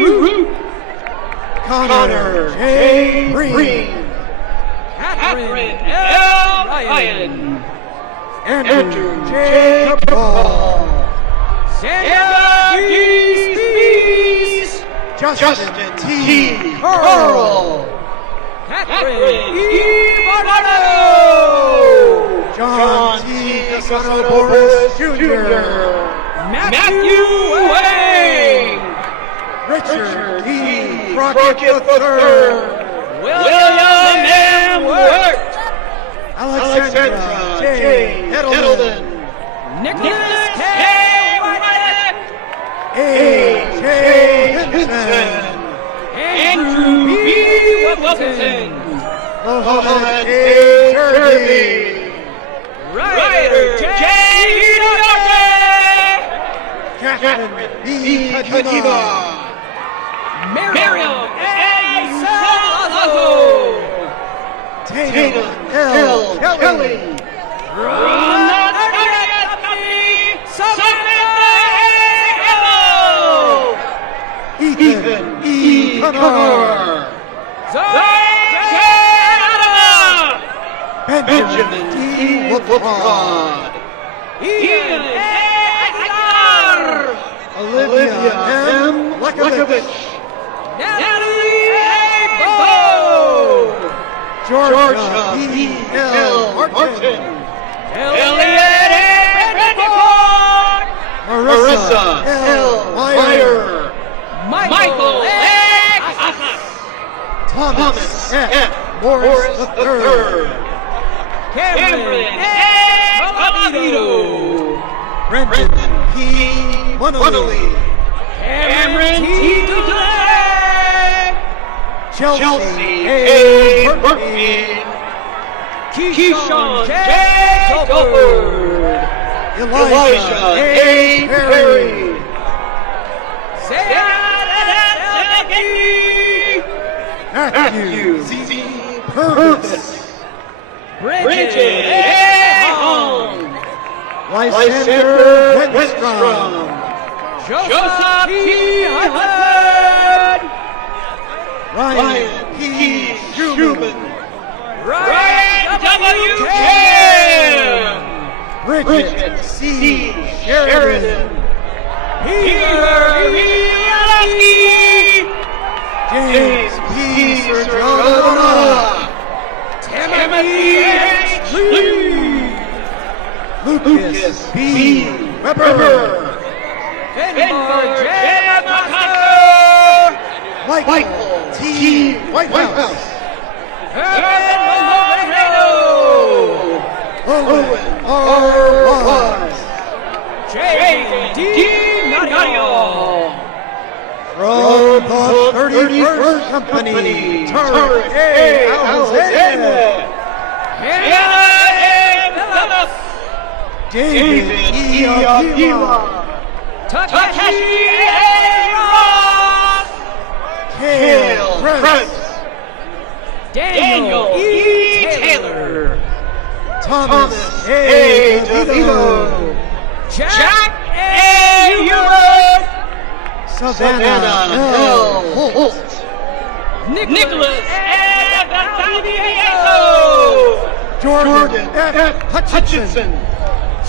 Root, Connor J. Green, Catherine L. Ryan, Andrew J. Cabral, Sandra D. Spees, Justin T. Carl, Catherine E. Bernardo, John T. Casano Boris Jr., Matthew Wang, Richard E. Crockett III, William M. Wirt, Alexandra J. Edelman, Nicholas K. Wynick, A. J. Hinton, Andrew B. Wilkinson, Mohammed A. Kirby, Ryder J. Norton, Catherine B. Kadima, Miriam A. Salazzo, Tatum L. Kelly, from the 30th Beltran. Ian A. Aguilar. Olivia M. Lekovich. Natalie A. Bowe. Georgia P. L. Martin. Elliot A. Redford. Marissa L. Meyer. Michael A. Casas. Thomas F. Morris III. Cameron A. Palomino. Brendan P. Munnelly. Cameron T. Delay. Chelsea A. Murphy. Keyshawn J. Tolbert. Elijah A. Perry. Matthew Z. Purvis. Bridget A. Hong. Lysander Wenstrom. Joseph P. Hudson. Ryan P. Schumann. Ryan W. Kim. Bridget C. Sheridan. Peter E. Aleski. James P. Sergiana. Timothy H. Lee. Lucas B. Weber. Denver J. MacArthur. Michael T. Whitehouse. Urban Moreno. Owen R. Ross. J.D. Nadio. From the 31st Company, Tarek A. Alexander. Hannah A. Phillips. David E. Avila. Takashi A. Ross. Cale Press. Daniel E. Taylor. Thomas A. DeVito. Jack A. Hubert. Savannah L. Holt. Nicholas A. Valdivieso. Jordan F. Hutchinson.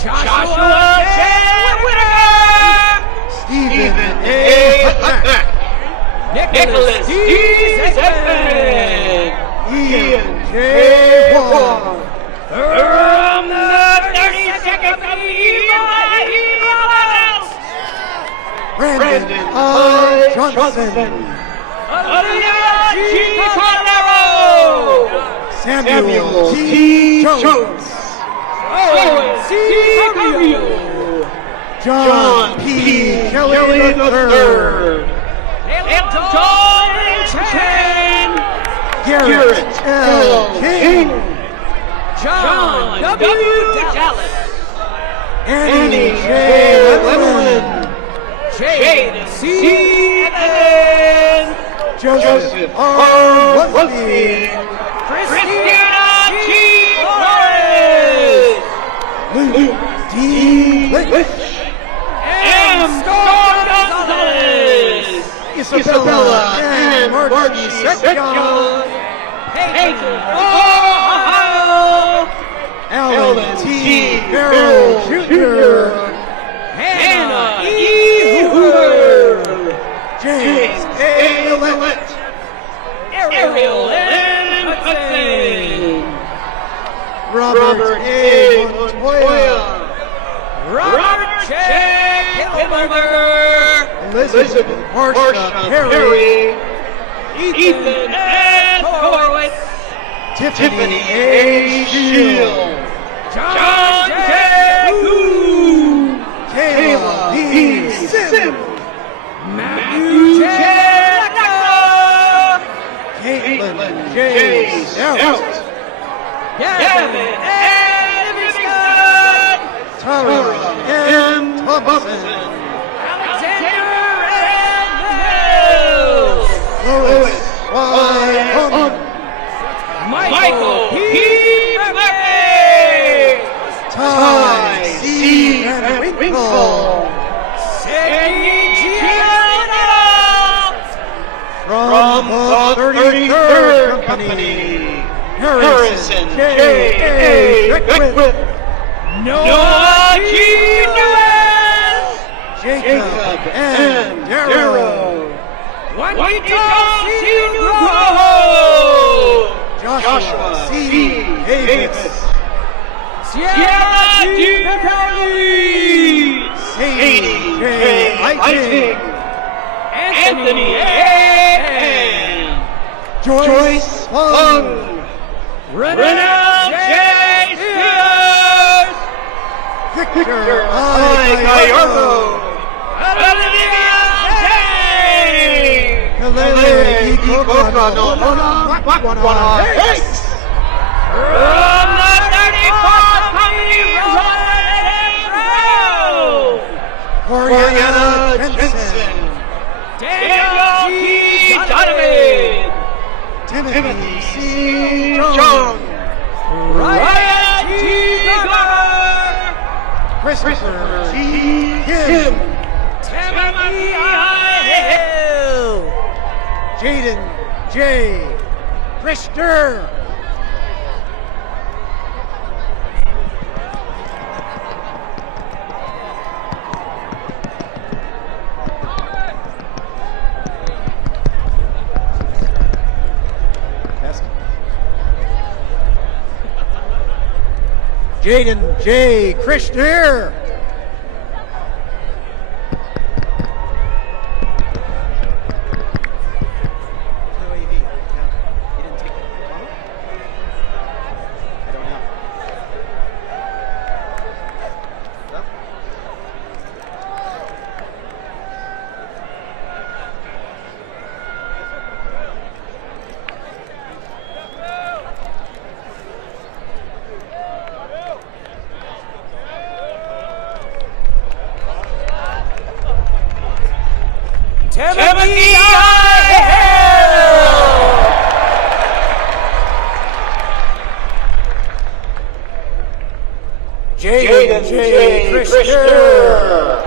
Joshua J. Whitaker. Stephen A. Hutback. Nicholas D. Zekman. Ian J. Wong. From the 32nd Eagles. Brandon I. Johnson. Olivia G. Cordero. Samuel T. Jones. Owen C. Carrillo. John P. Kelly III. Dalton Chen. Garrett L. King. John W. Dallas. Annie J. Levelin. Jaden C. Evans. Joseph R. Busby. Christina G. Flores. Luke D. Litch. M. Storm Gonzalez. Isabella and Marty Section. Peyton Ohio. Alan T. Farrell Jr. Hannah E. Hoover. James A. Millett. Ariel M. Hudson. Robert A. Montoya. Robert J. Kilmer. Elizabeth Marsha Perry. Ethan S. Horowitz. Tiffany A. Shield. John J. Koo. Kayla B. Sim. Matthew J. Lecter. Caitlin J. Stout. Gavin A. Livingston. Tara M. Thompson. Alexander L. Mills. Lois Y. Hunt. Michael P. Murphy. Ty C. Van Winkle. Sadie G. From the 33rd Company, Harrison J. A. Beckwith. Noah G. Newell. Jacob M. Darrow. Juanito C. Groho. Joshua C. Davis. Sierra D. Petrelli. Sadie J. Lighting. Anthony A. Joyce Fung. Renell J. Spears. Victor I. Gallardo. Olivia Zane. Kalele Ikokano. Hicks. From the 34th Company, Road. Coriana Jensen. Daniel T. Donovan. Timothy C. Jung. Ryan T. Glover. Christopher G. Kim. Timothy I. Hill. Jaden J. Richter. Jaden J. Christer. Timothy I. Hill. Jaden J. Christer.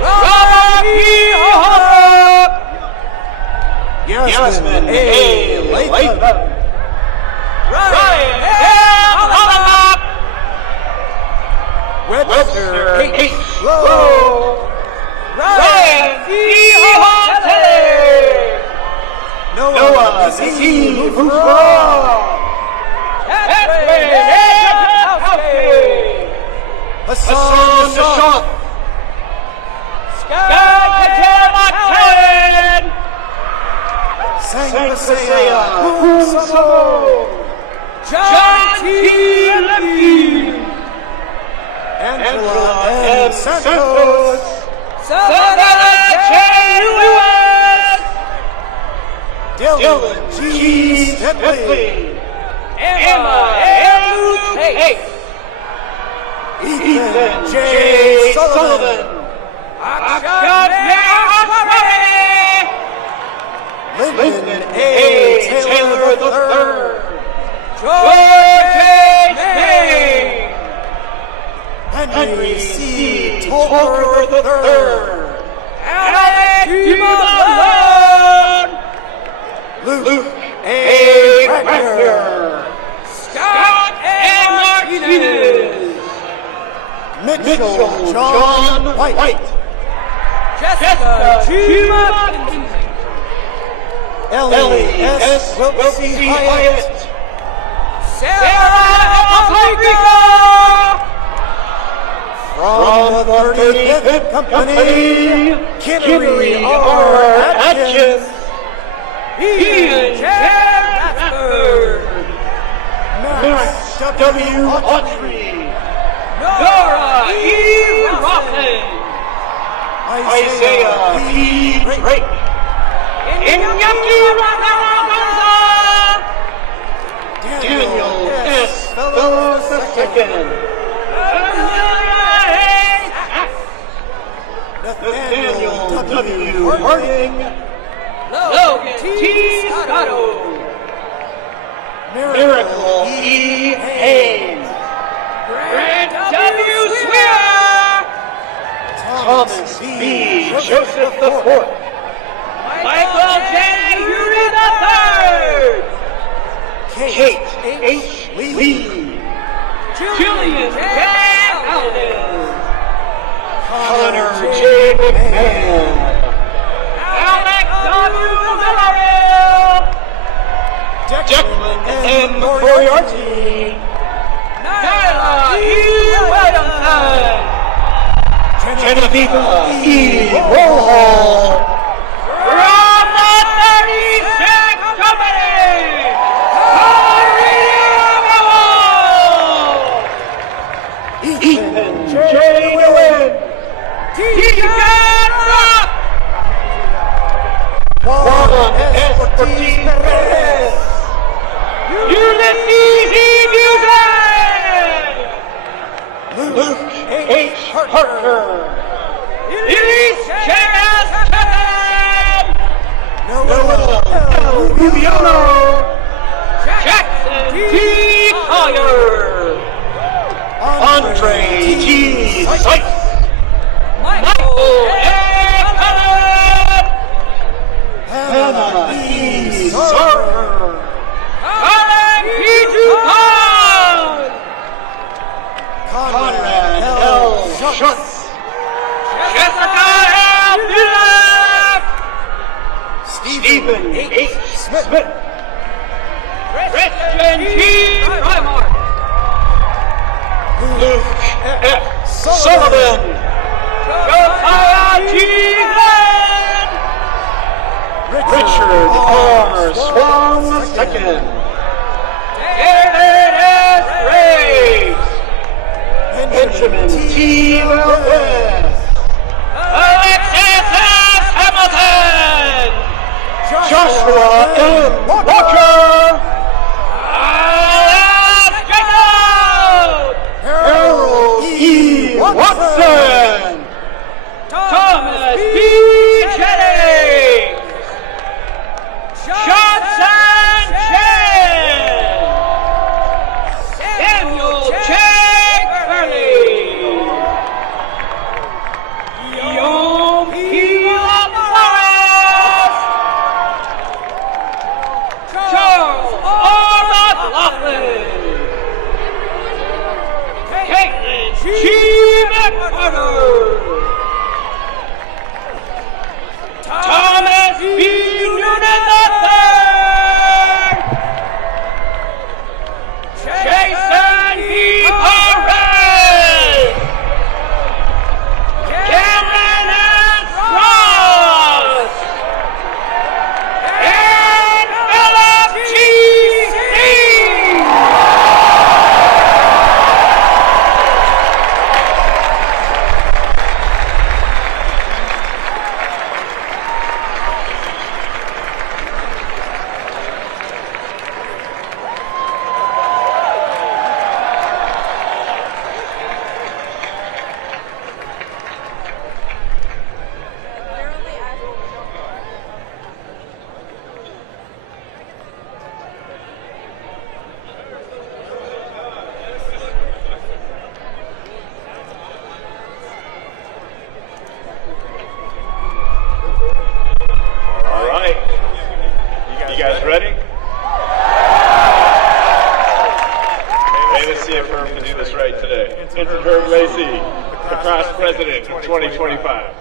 Robert P. Hope. Yasmin A. Latham. Ryan L. Hollenbach. Webster H. Lowe. Ryan C. Hotelli. Noah C. Mufra. Catherine A. Hassan Shah. Scott Katelin. Sangasaya Kusamo. John T. Lemke. Angela M. Santos. Savannah J. Lewis. Dylan G. Stepley. Emma M. Tate. Ethan J. Sullivan. Akshat Mehari. Lyndon A. Taylor III. George H. May. Henry C. Tolker III. Alex Malone. Luke A. Wagner. Scott A. Martinez. Mitchell John White. Jessica G. Martin. Ellie S. Wiltsey Hyatt. Sarah Rodrigo. From the 35th Company, Kittery R. Atkins. Ian J. Radford. Max W. Autry. Nora E. Rockland. Isaiah P. Drake. Inyaki Ramaraza. Daniel S. Fellows II. Nathaniel W. Harding. Logan T. Scotto. Miracle E. Hayes. Grant W. Swear. Thomas B. Joseph IV. Michael J. Uri III. Kate H. Lee. Julian J. Moriarty, Nyla E. Williamson, Genevieve E. Rohall, from the 36th Company, Ethan J. Nguyen, Deacon Rock, Juan S. Ortiz Perez, Ulysses E. Newton, Luke H. Hartner, Elise J.S. Kevin, Noah L. Rubiano, Jackson T. Collier, Andre G. Sykes, Michael A. Cullen, Hannah E. Sarver, Colin P. DuPont, Conrad L. Schutz, Jessica L. Miller, Stephen H. Smith, Christian T. Primark, Luke F. Sullivan, Josiah G. Glenn, Richard R. Swan II, David S. Graves, Benjamin T. Valdez, Alexis S. Hamilton, Joshua M. Walker, Alice Jacob, Harold E. Watson, Thomas B. Jennings, Johnson Chen, Samuel J. Gurley, Guillaume P. Flores, Charles R. McLaughlin, Caitlin G. McCarter, Thomas B. Noonan III, Jason B. Perez, Cameron S. Ross, and Philip G. Steen. All right. You guys ready? Hey, let's see if Herb can do this right today. Enter Herb Lacey, the class president of 2025.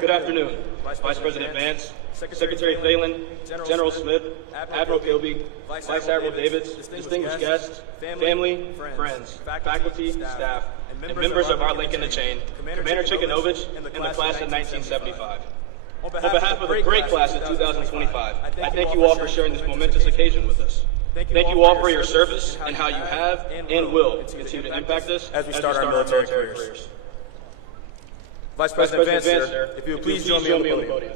Good afternoon, Vice President Vance, Secretary Phelan, General Smith, Admiral Kilby, Vice Admiral Davids, distinguished guests, family, friends, faculty, staff, and members of our link in the chain, Commander Chikanovich, and the class of 1975. On behalf of the great class of 2025, I thank you all for sharing this momentous occasion with us. Thank you all for your service and how you have and will continue to impact us as we start our military careers. Vice President Vance, sir, if you would please join me on the podium.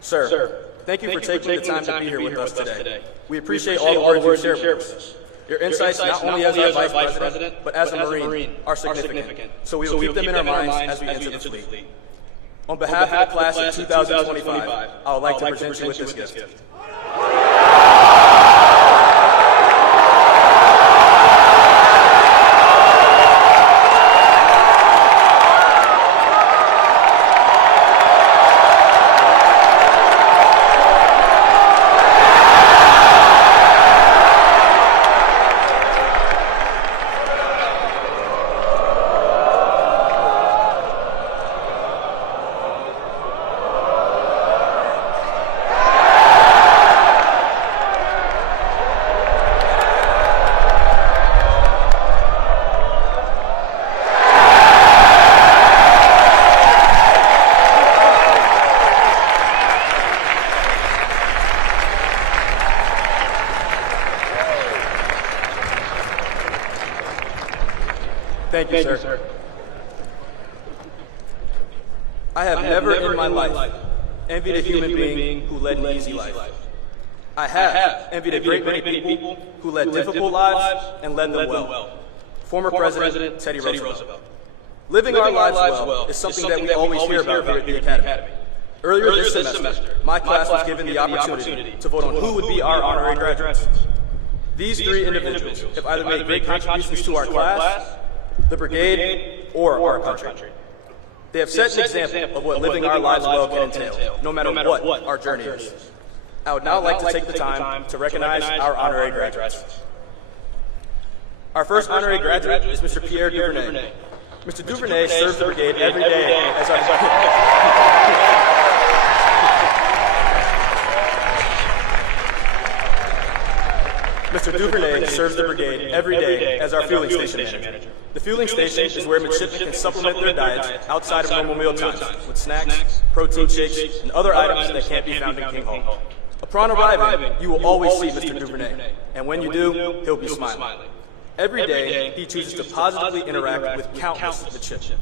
Sir, thank you for taking the time to be here with us today. We appreciate all the words you shared with us. Your insights, not only as our Vice President, but as a Marine, are significant. So we will keep them in our minds as we enter the fleet. On behalf of the class of 2025, I would like to present you with this gift. Thank you, sir. I have never in my life envied a human being who led an easy life. I have envied a great many people who led difficult lives and led them well. Former President Teddy Roosevelt. Living our lives well is something that we always hear about here at the Academy. Earlier this semester, my class was given the opportunity to vote on who would be our honorary graduates. These three individuals have either made great contributions to our class, the brigade, or our country. They have set an example of what living our lives well can entail, no matter what our journey is. I would now like to take the time to recognize our honorary graduates. Our first honorary graduate is Mr. Pierre Duvernay. Mr. Duvernay serves the brigade every day as our... Mr. Duvernay serves the brigade every day as our fueling station manager. The fueling station is where midshipmen can supplement their diets outside of normal meal times with snacks, protein shakes, and other items that can't be found in King Hall. Upon arriving, you will always see Mr. Duvernay, and when you do, he'll be smiling. Every day, he chooses to positively interact with countless midshipmen.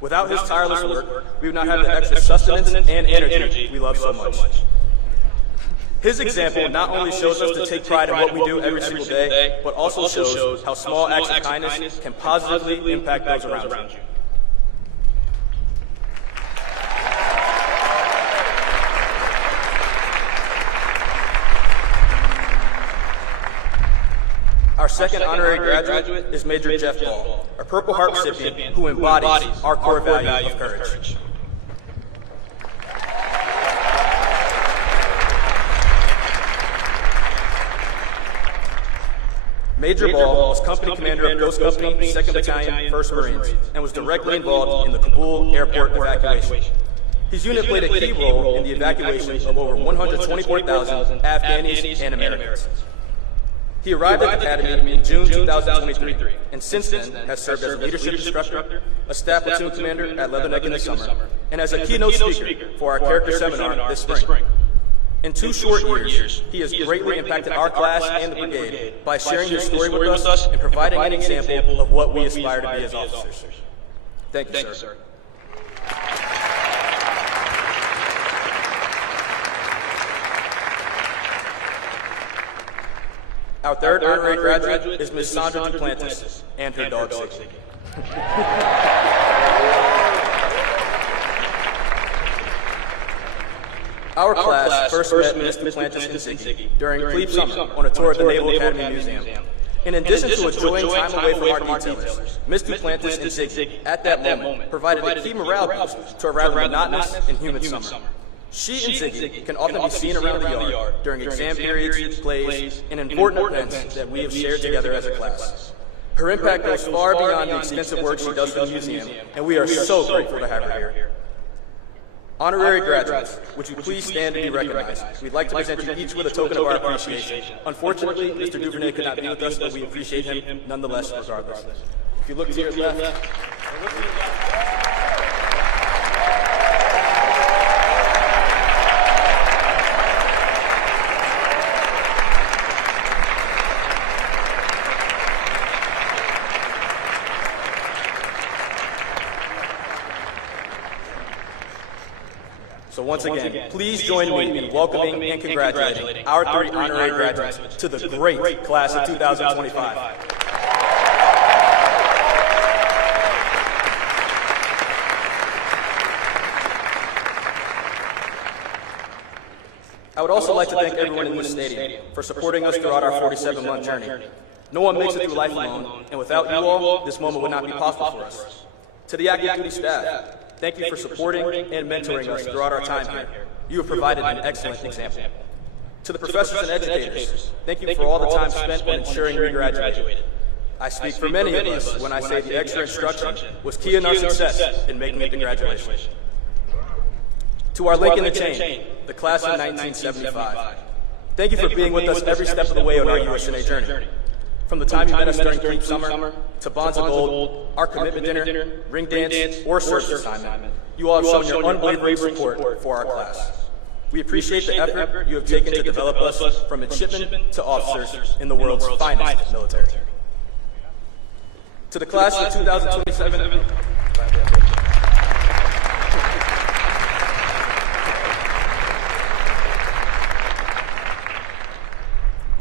Without his tireless work, we would not have the extra sustenance and energy we love so much. His example not only shows us to take pride in what we do every single day, but also shows how small acts of kindness can positively impact those around you. Our second honorary graduate is Major Jeff Ball, a Purple Heart recipient who embodies our core value of courage. Major Ball was company commander of Ghost Company, 2nd Battalion, 1st Marines, and was directly involved in the Kabul airport evacuation. His unit played a key role in the evacuation of over 124,000 Afghanis and Americans. He arrived at the Academy in June 2023, and since then has served as a leadership instructor, a staff platoon commander at Leatherneck in the summer, and as a keynote speaker for our character seminar this spring. In 2 short years, he has greatly impacted our class and the brigade by sharing his story with us and providing an example of what we aspire to be as officers. Thank you, sir. Our third honorary graduate is Ms. Sandra Duplantis and her dog, Ziggy. Our class first met Ms. Duplantis and Ziggy during plebe summer on a tour at the Naval Academy Museum. In addition to enjoying time away from our detailers, Ms. Duplantis and Ziggy at that moment provided a key morale boost to a rather monotonous and humid summer. She and Ziggy can often be seen around the yard during exam periods, plays, and important events that we have shared together as a class. Her impact goes far beyond the extensive work she does for the museum, and we are so grateful to have her here. Honorary graduates, would you please stand and be recognized? We'd like to present you each with a token of our appreciation. Unfortunately, Mr. Duvernay could not be with us, but we appreciate him nonetheless regardless. If you look to your left, so once again, please join me in welcoming and congratulating our 3 honorary graduates to the great class of 2025. I would also like to thank everyone in this stadium for supporting us throughout our 47-month journey. No one makes it through life alone, and without you all, this moment would not be possible for us. To the active duty staff, thank you for supporting and mentoring us throughout our time here. You have provided an excellent example. To the professors and educators, thank you for all the time spent on ensuring we graduated. I speak for many of us when I say the extra instruction was key in our success in making it to graduation. To our link in the chain, the class of 1975, thank you for being with us every step of the way on our USNA journey. From the time you met us during plebe summer, to Bonds of Gold, our commitment dinner, ring dance, or service assignment, you all have shown your unwavering support for our class. We appreciate the effort you have taken to develop us from midshipmen to officers in the world's finest military. To the class of 2027,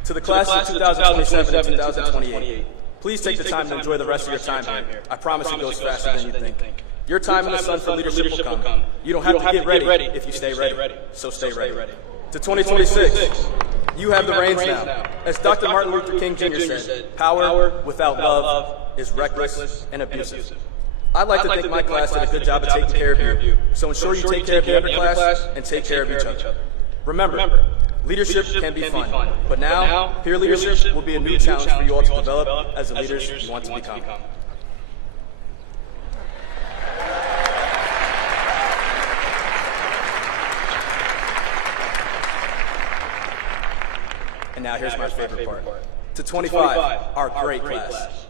to the class of 2027 and 2028, please take the time to enjoy the rest of your time here. I promise it goes faster than you think. Your time in the sun for leadership will come. You don't have to get ready if you stay ready, so stay ready. To 2026, you have the reins now. As Dr. Martin Luther King Jr. said, power without love is reckless and abusive. I'd like to think my class did a good job of taking care of you, so ensure you take care of the underclass and take care of each other. Remember, leadership can be fun, but now, peer leadership will be a new challenge for you all to develop as the leaders you want to become. And now here's my favorite part. To 25, our great class.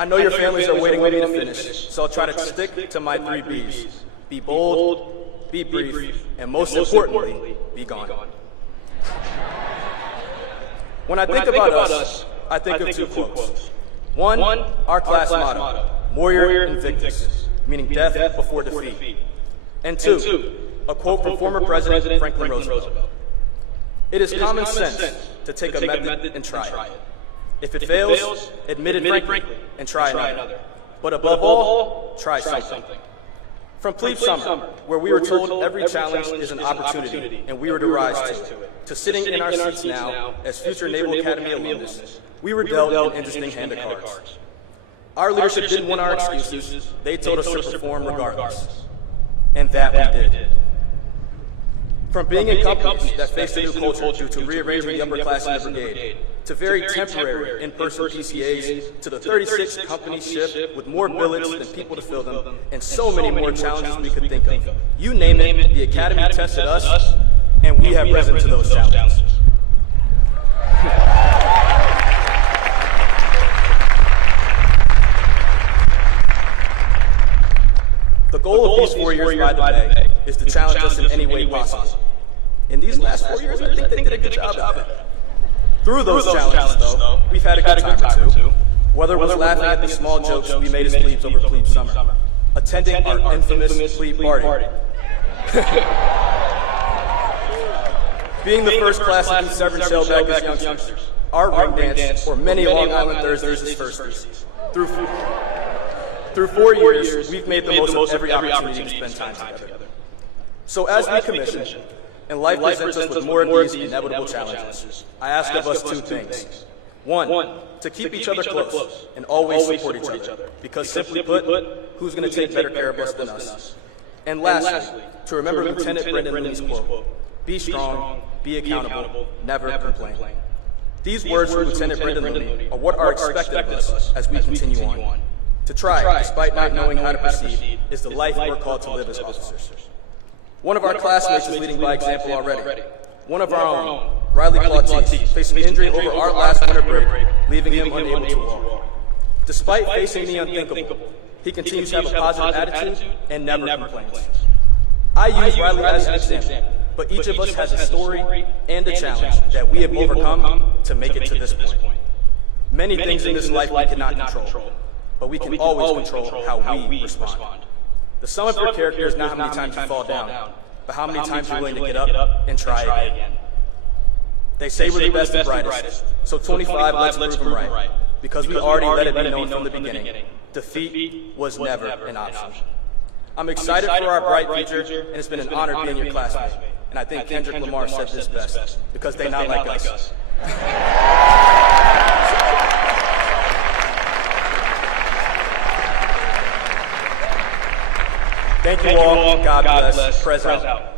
I know your families are waiting for me to finish, so I'll try to stick to my 3 Bs. Be bold, be brief, and most importantly, be gone. When I think about us, I think of 2 quotes. One, our class motto, Warrior Invictus, meaning death before defeat. And 2, a quote from former President Franklin Roosevelt. It is common sense to take a method and try it. If it fails, admit it frankly and try another. But above all, try something. From plebe summer, where we were told every challenge is an opportunity and we were to rise to it, to sitting in our seats now as future Naval Academy alumnus, we were dealt an interesting hand of cards. Our leadership didn't want our excuses. They told us to perform regardless. And that we did. From being in companies that faced a new culture due to rearranging the upper class in the brigade, to very temporary in-person PCAs, to the 36 company shift with more billets than people to fill them, and so many more challenges we could think of. You name it, the Academy tested us, and we have risen to those challenges. The goal of these 4 years by the way is to challenge us in any way possible. In these last 4 years, I think they did a good job of it. Through those challenges, though, we've had a good time or two. Whether it was laughing at the small jokes we made as plebes over plebe summer, attending our infamous plebe party, being the first class to be severed shell back as youngsters, our ring dance, or many Long Island Thursdays as firsties. Through 4 years, we've made the most of every opportunity to spend time together. So as we commission, and life presents us with more of these inevitable challenges, I ask of us 2 things. 1, to keep each other close and always support each other, because simply put, who's going to take better care of us than us? And lastly, to remember Lieutenant Brendan Lee's quote, be strong, be accountable, never complain. These words from Lieutenant Brendan Lee are what are expected of us as we continue on. To try, despite not knowing how to proceed, is the life we're called to live as officers. One of our classmates is leading by example already. One of our own, Riley Clautis, faced an injury over our last winter break, leaving him unable to walk. Despite facing the unthinkable, he continues to have a positive attitude and never complains. I use Riley as an example, but each of us has a story and a challenge that we have overcome to make it to this point. Many things in this life we cannot control, but we can always control how we respond. The sum of your character is not how many times you fall down, but how many times you're willing to get up and try again. They say we're the best and brightest, so 25, let's prove them right, because we already let it be known from the beginning. Defeat was never an option. I'm excited for our bright future, and it's been an honor being your classmate. And I think Kendrick Lamar said this best, because they not like us. Thank you all. God bless. Prez out.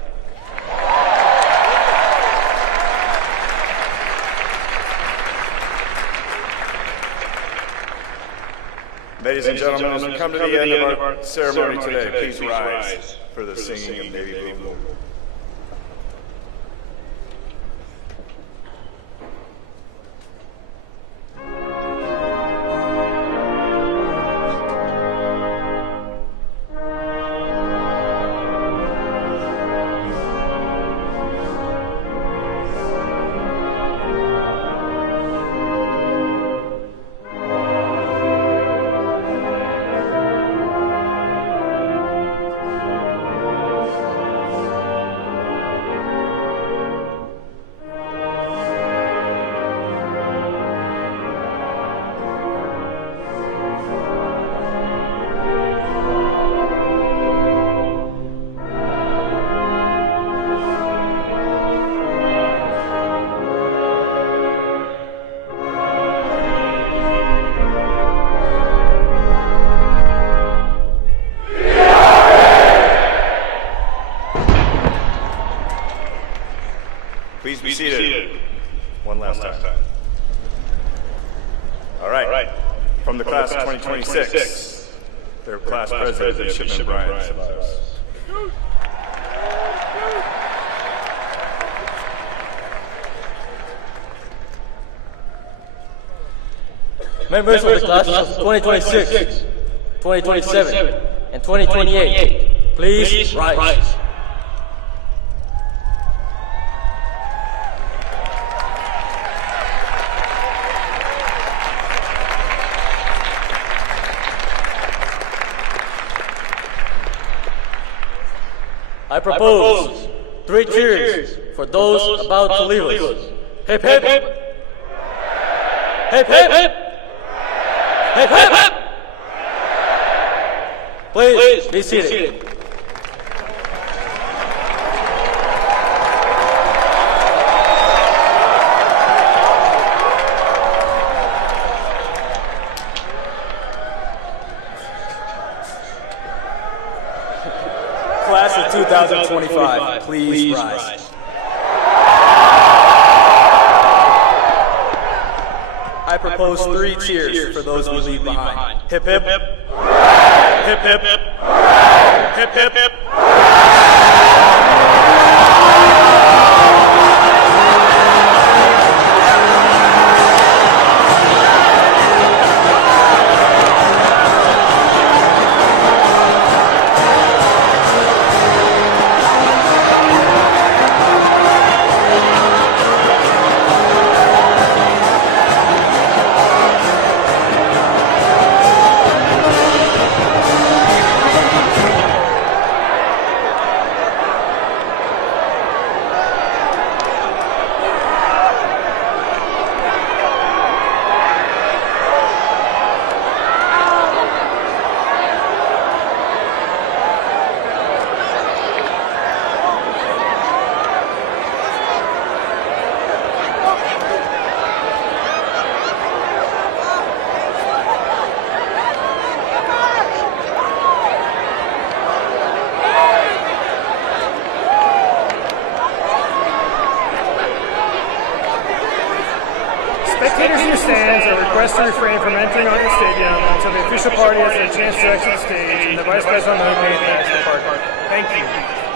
Ladies and gentlemen, as we come to the end of our ceremony today, please rise for the singing of Navy Blue. From the class of 2026, their class president, Shipman Bryant, survives. Members of the class of 2026, 2027, and 2028, please rise. I propose 3 cheers for those about to leave us. Hip hip! Hip hip! Hip hip! Please be seated. Class of 2025, please rise. I propose 3 cheers for those we leave behind. Hip hip. Hip hip. Hip hip. Hip. Spectators in the stands are requested to refrain from entering on the stadium until the official party has a chance to exit the stage and the Vice President of the Navy National Park. Thank you.